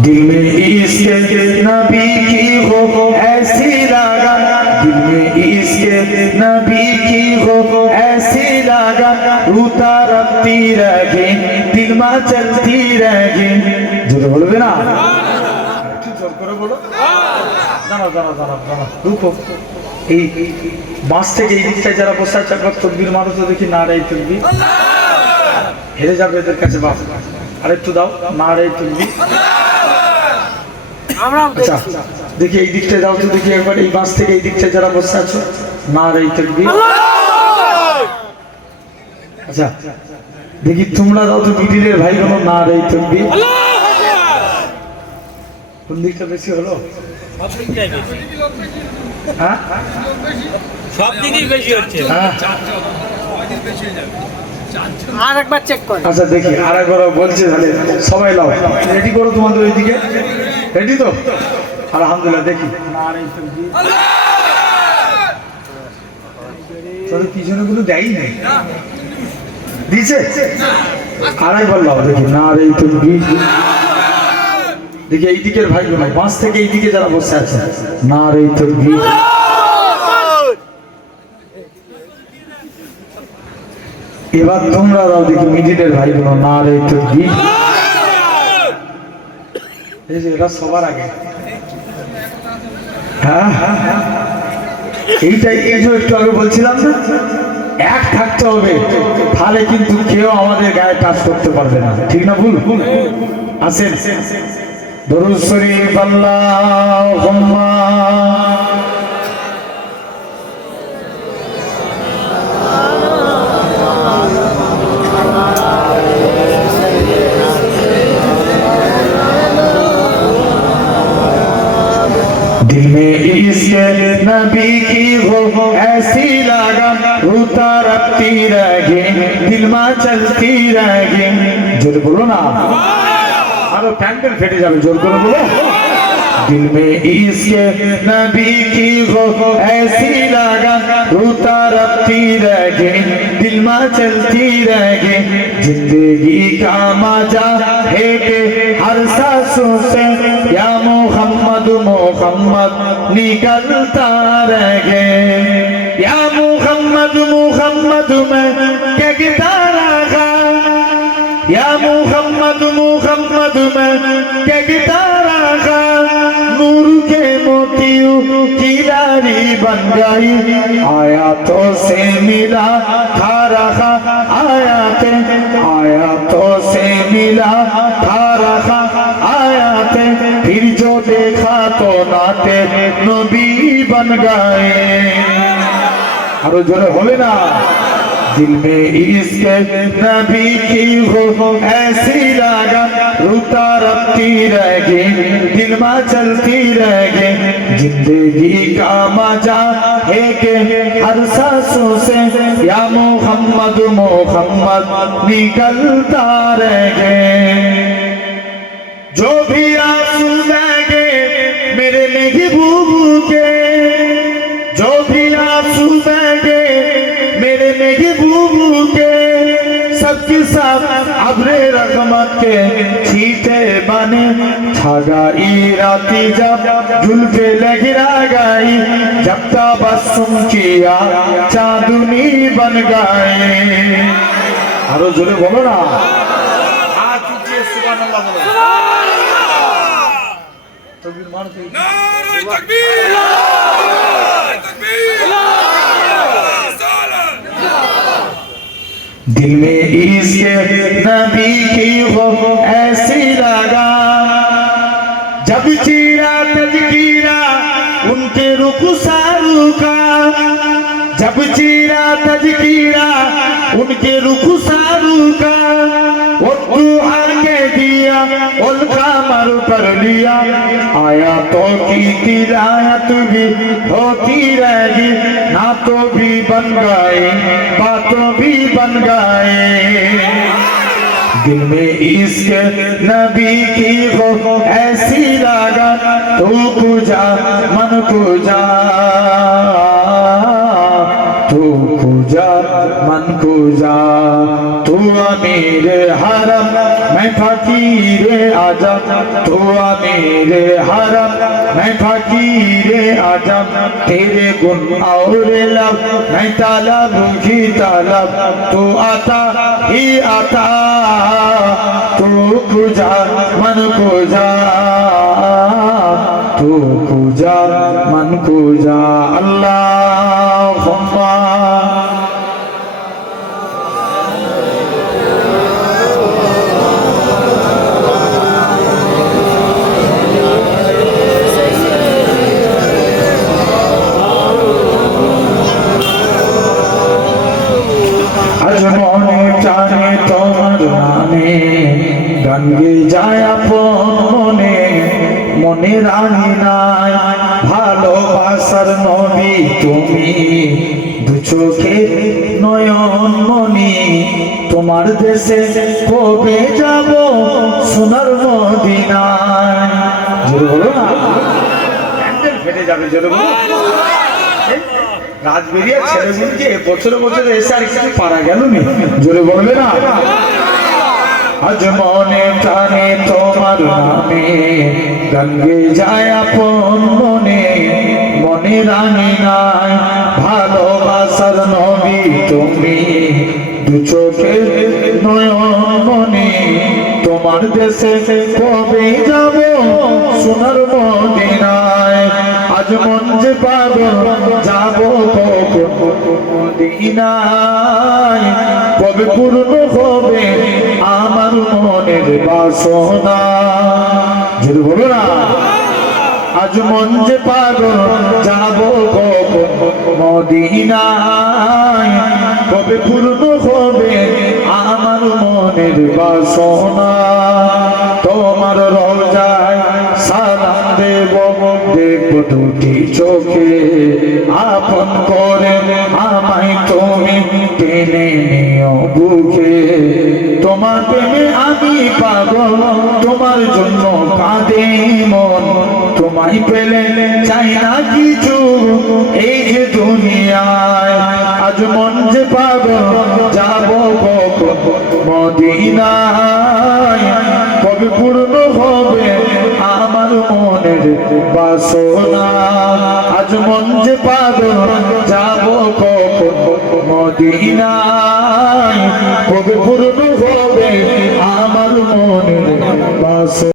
दिल में इश्क नबी की हो ऐसी लगन, दिल में इश्क नबी की हो ऐसी लगन, रूता रखती रहे दिल में चलती रहे। जोरे बोलबे ना? जोर करे बोलो। দাঁড়াও দাঁড়াও দাঁড়াও দাঁড়াও রুকো। এই বাস থেকে এই দিকটায় যারা বসে আছে একবার তকবীর মারো তো দেখি। না রে তকবীর, হেরে যাবে এদের কাছে বাস। আর একটু দাও। না রে তকবীর। আমরা আচ্ছা দেখি এই দিকটা যাও তো দেখি একবার, এই বাস থেকে এই দিকটা যারা বসে আছো, না রে থাকবি। আচ্ছা দেখি তোমরা যাও তো মিডিলের ভাই কোনো, না রে থাকবি। কোন দিকটা বেশি হলো? সব দিকটাই বেশি, হ্যাঁ সব দিকেই বেশি হচ্ছে। হ্যাঁ আর একবার চেক করে। আচ্ছা দেখি আর একবার বলছে, তাহলে সবাই লাও, রেডি করো তোমাদের ওইদিকে, রেডি তো? আলহামদুলিল্লাহ। দেখি তোদের পিছনে কোনো দেয়ই নাই, দিছে? আর একবার লাও দেখি, না রে তুমি। দেখি এই দিকের ভাই বোন, পাঁচ থেকে এই দিকে যারা বসে আছে, না রে তুমি। এবার তোমরা দাও দেখি মিডিলের ভাই বোন, না রে তুমি। এই যে এরা সবার আগে, হ্যাঁ হ্যাঁ হ্যাঁ, এইটাই এই যে একটু আগে বলছিলাম না, এক থাকতে হবে, তাহলে কিন্তু কেউ আমাদের গায়ে টাচ করতে পারবে না, ঠিক না ভুল? আসেন দরুদ শরীফ আল্লাহুম্মা दिल में इसके नबी की हो ऐसी लगन, रूता रखती रहे दिल में चलती रहे। जोर बोलो ना, अरे पैंडल फेटे जावे, जोर करो बोलो। दिल में इसके नबी की हो ऐसी लगन, रूता रखती रहे दिल में चलती रहे। जिंदगी का मजा है कि हर सांसों से या मोहम्मद मोहम्मद निकलता रहे, या मोहम्मद मोहम्मद में कहता रहा, या मोहम्मद मोहम्मद में कहता रहा। नूर के मोतियों की डाली बन गई, आयातों से मिला था रहा, आयातों से मिला था रहा, आयातें फिर जो देखा तो नाते नबी बन गए। अरे जोरे होले ना। दिल में इसके नबी की हो ऐसी लगन, रूता रखती रहेगी दिल में चलती रहेगी। जिंदगी का मजा है कि हर सांसों से या मोहम्मद मोहम्मद निकलता रहेगा। जो भी आंसू बहेंगे मेरे महबूब के, जो भी आंसू बहेंगे मेरे महबूब के, सबके सब अब्रे रहमत के छींटे बने। छागाई राती जब जुल्फे लगिरा गई, जब तबस्सुम किया चांदनी बन गए। आरो जोरे बोलो ना, हाथ ऊंचे सुभान अल्लाह बोलो। तकबीर मार दे, नारे तकबीर, तकबीर। दिल में इसके नबी की हो ऐसी लगा, जब चीरा तजकीरा उनके रुखसारू का, जब चीरा तजकीरा उनके रुखसारू का। वो दुआ के दिया उनका मर कर लिया, आयातों की तिलावत भी होती रहेगी। नातों भी बन गए, बातों भी बन गए। दिल में इसके नबी की हो ऐसी लगन, तू पूजा मन पूजा, तू पूजा मन पूजा। तू अमीर हरम मैं फकीर आजम, तू अमीर हरम मैं फकीर आजम। तेरे गुण और लब मैं तालब ही तालब, तू आता ही आता। तू पूजा मन पूजा, तू पूजा मन पूजा। अल्लाहुम्मा মনে রানি নাই ভালোবাসার নবী তুমি দু চোখে নয়ন মনি তোমার দেশে কবে যাব সোনার মদিনায় জোরে বলো না প্যান্ডেল ফেটে যাবে জোরে বলো রাত বেরিয়ে ছেলেগুলিকে বছরে বছরে এসে আর কিছু পারা গেল নি জোরে বলবে না আজ মনে প্রাণে তোমার নামে গঙ্গে যায় আপন মনে মনে রানী নাই ভালোবাসার নবী তুমি দু চোখে নয়ন মনে তোমার দেশে কবে যাব সোনার মদিনায় আজ মন যে পাগল যাব মদিনায় কবে পূর্ণ হবে আমার মনের বাসনা যদি বলো না আজ মন যে পাগল যাব মদিনায় কবে পূর্ণ হবে আমার মনের বাসনা তোমার রওজায় সালাম দেব দেখব দুটি চোখে আপন করে আমায় তুমি টেনে নিও বুকে তোমার প্রেমে আমি পাগল তোমার জন্য কাঁদে মন তোমায় পেলে চাই না কিছু এই যে দুনিয়ায় আজ মন যে পাগল যাব মদিনায় কবে পূর্ণ হবে আমার মনের বাসনা আজ মন যে পাগল যাব মদিনায় কবে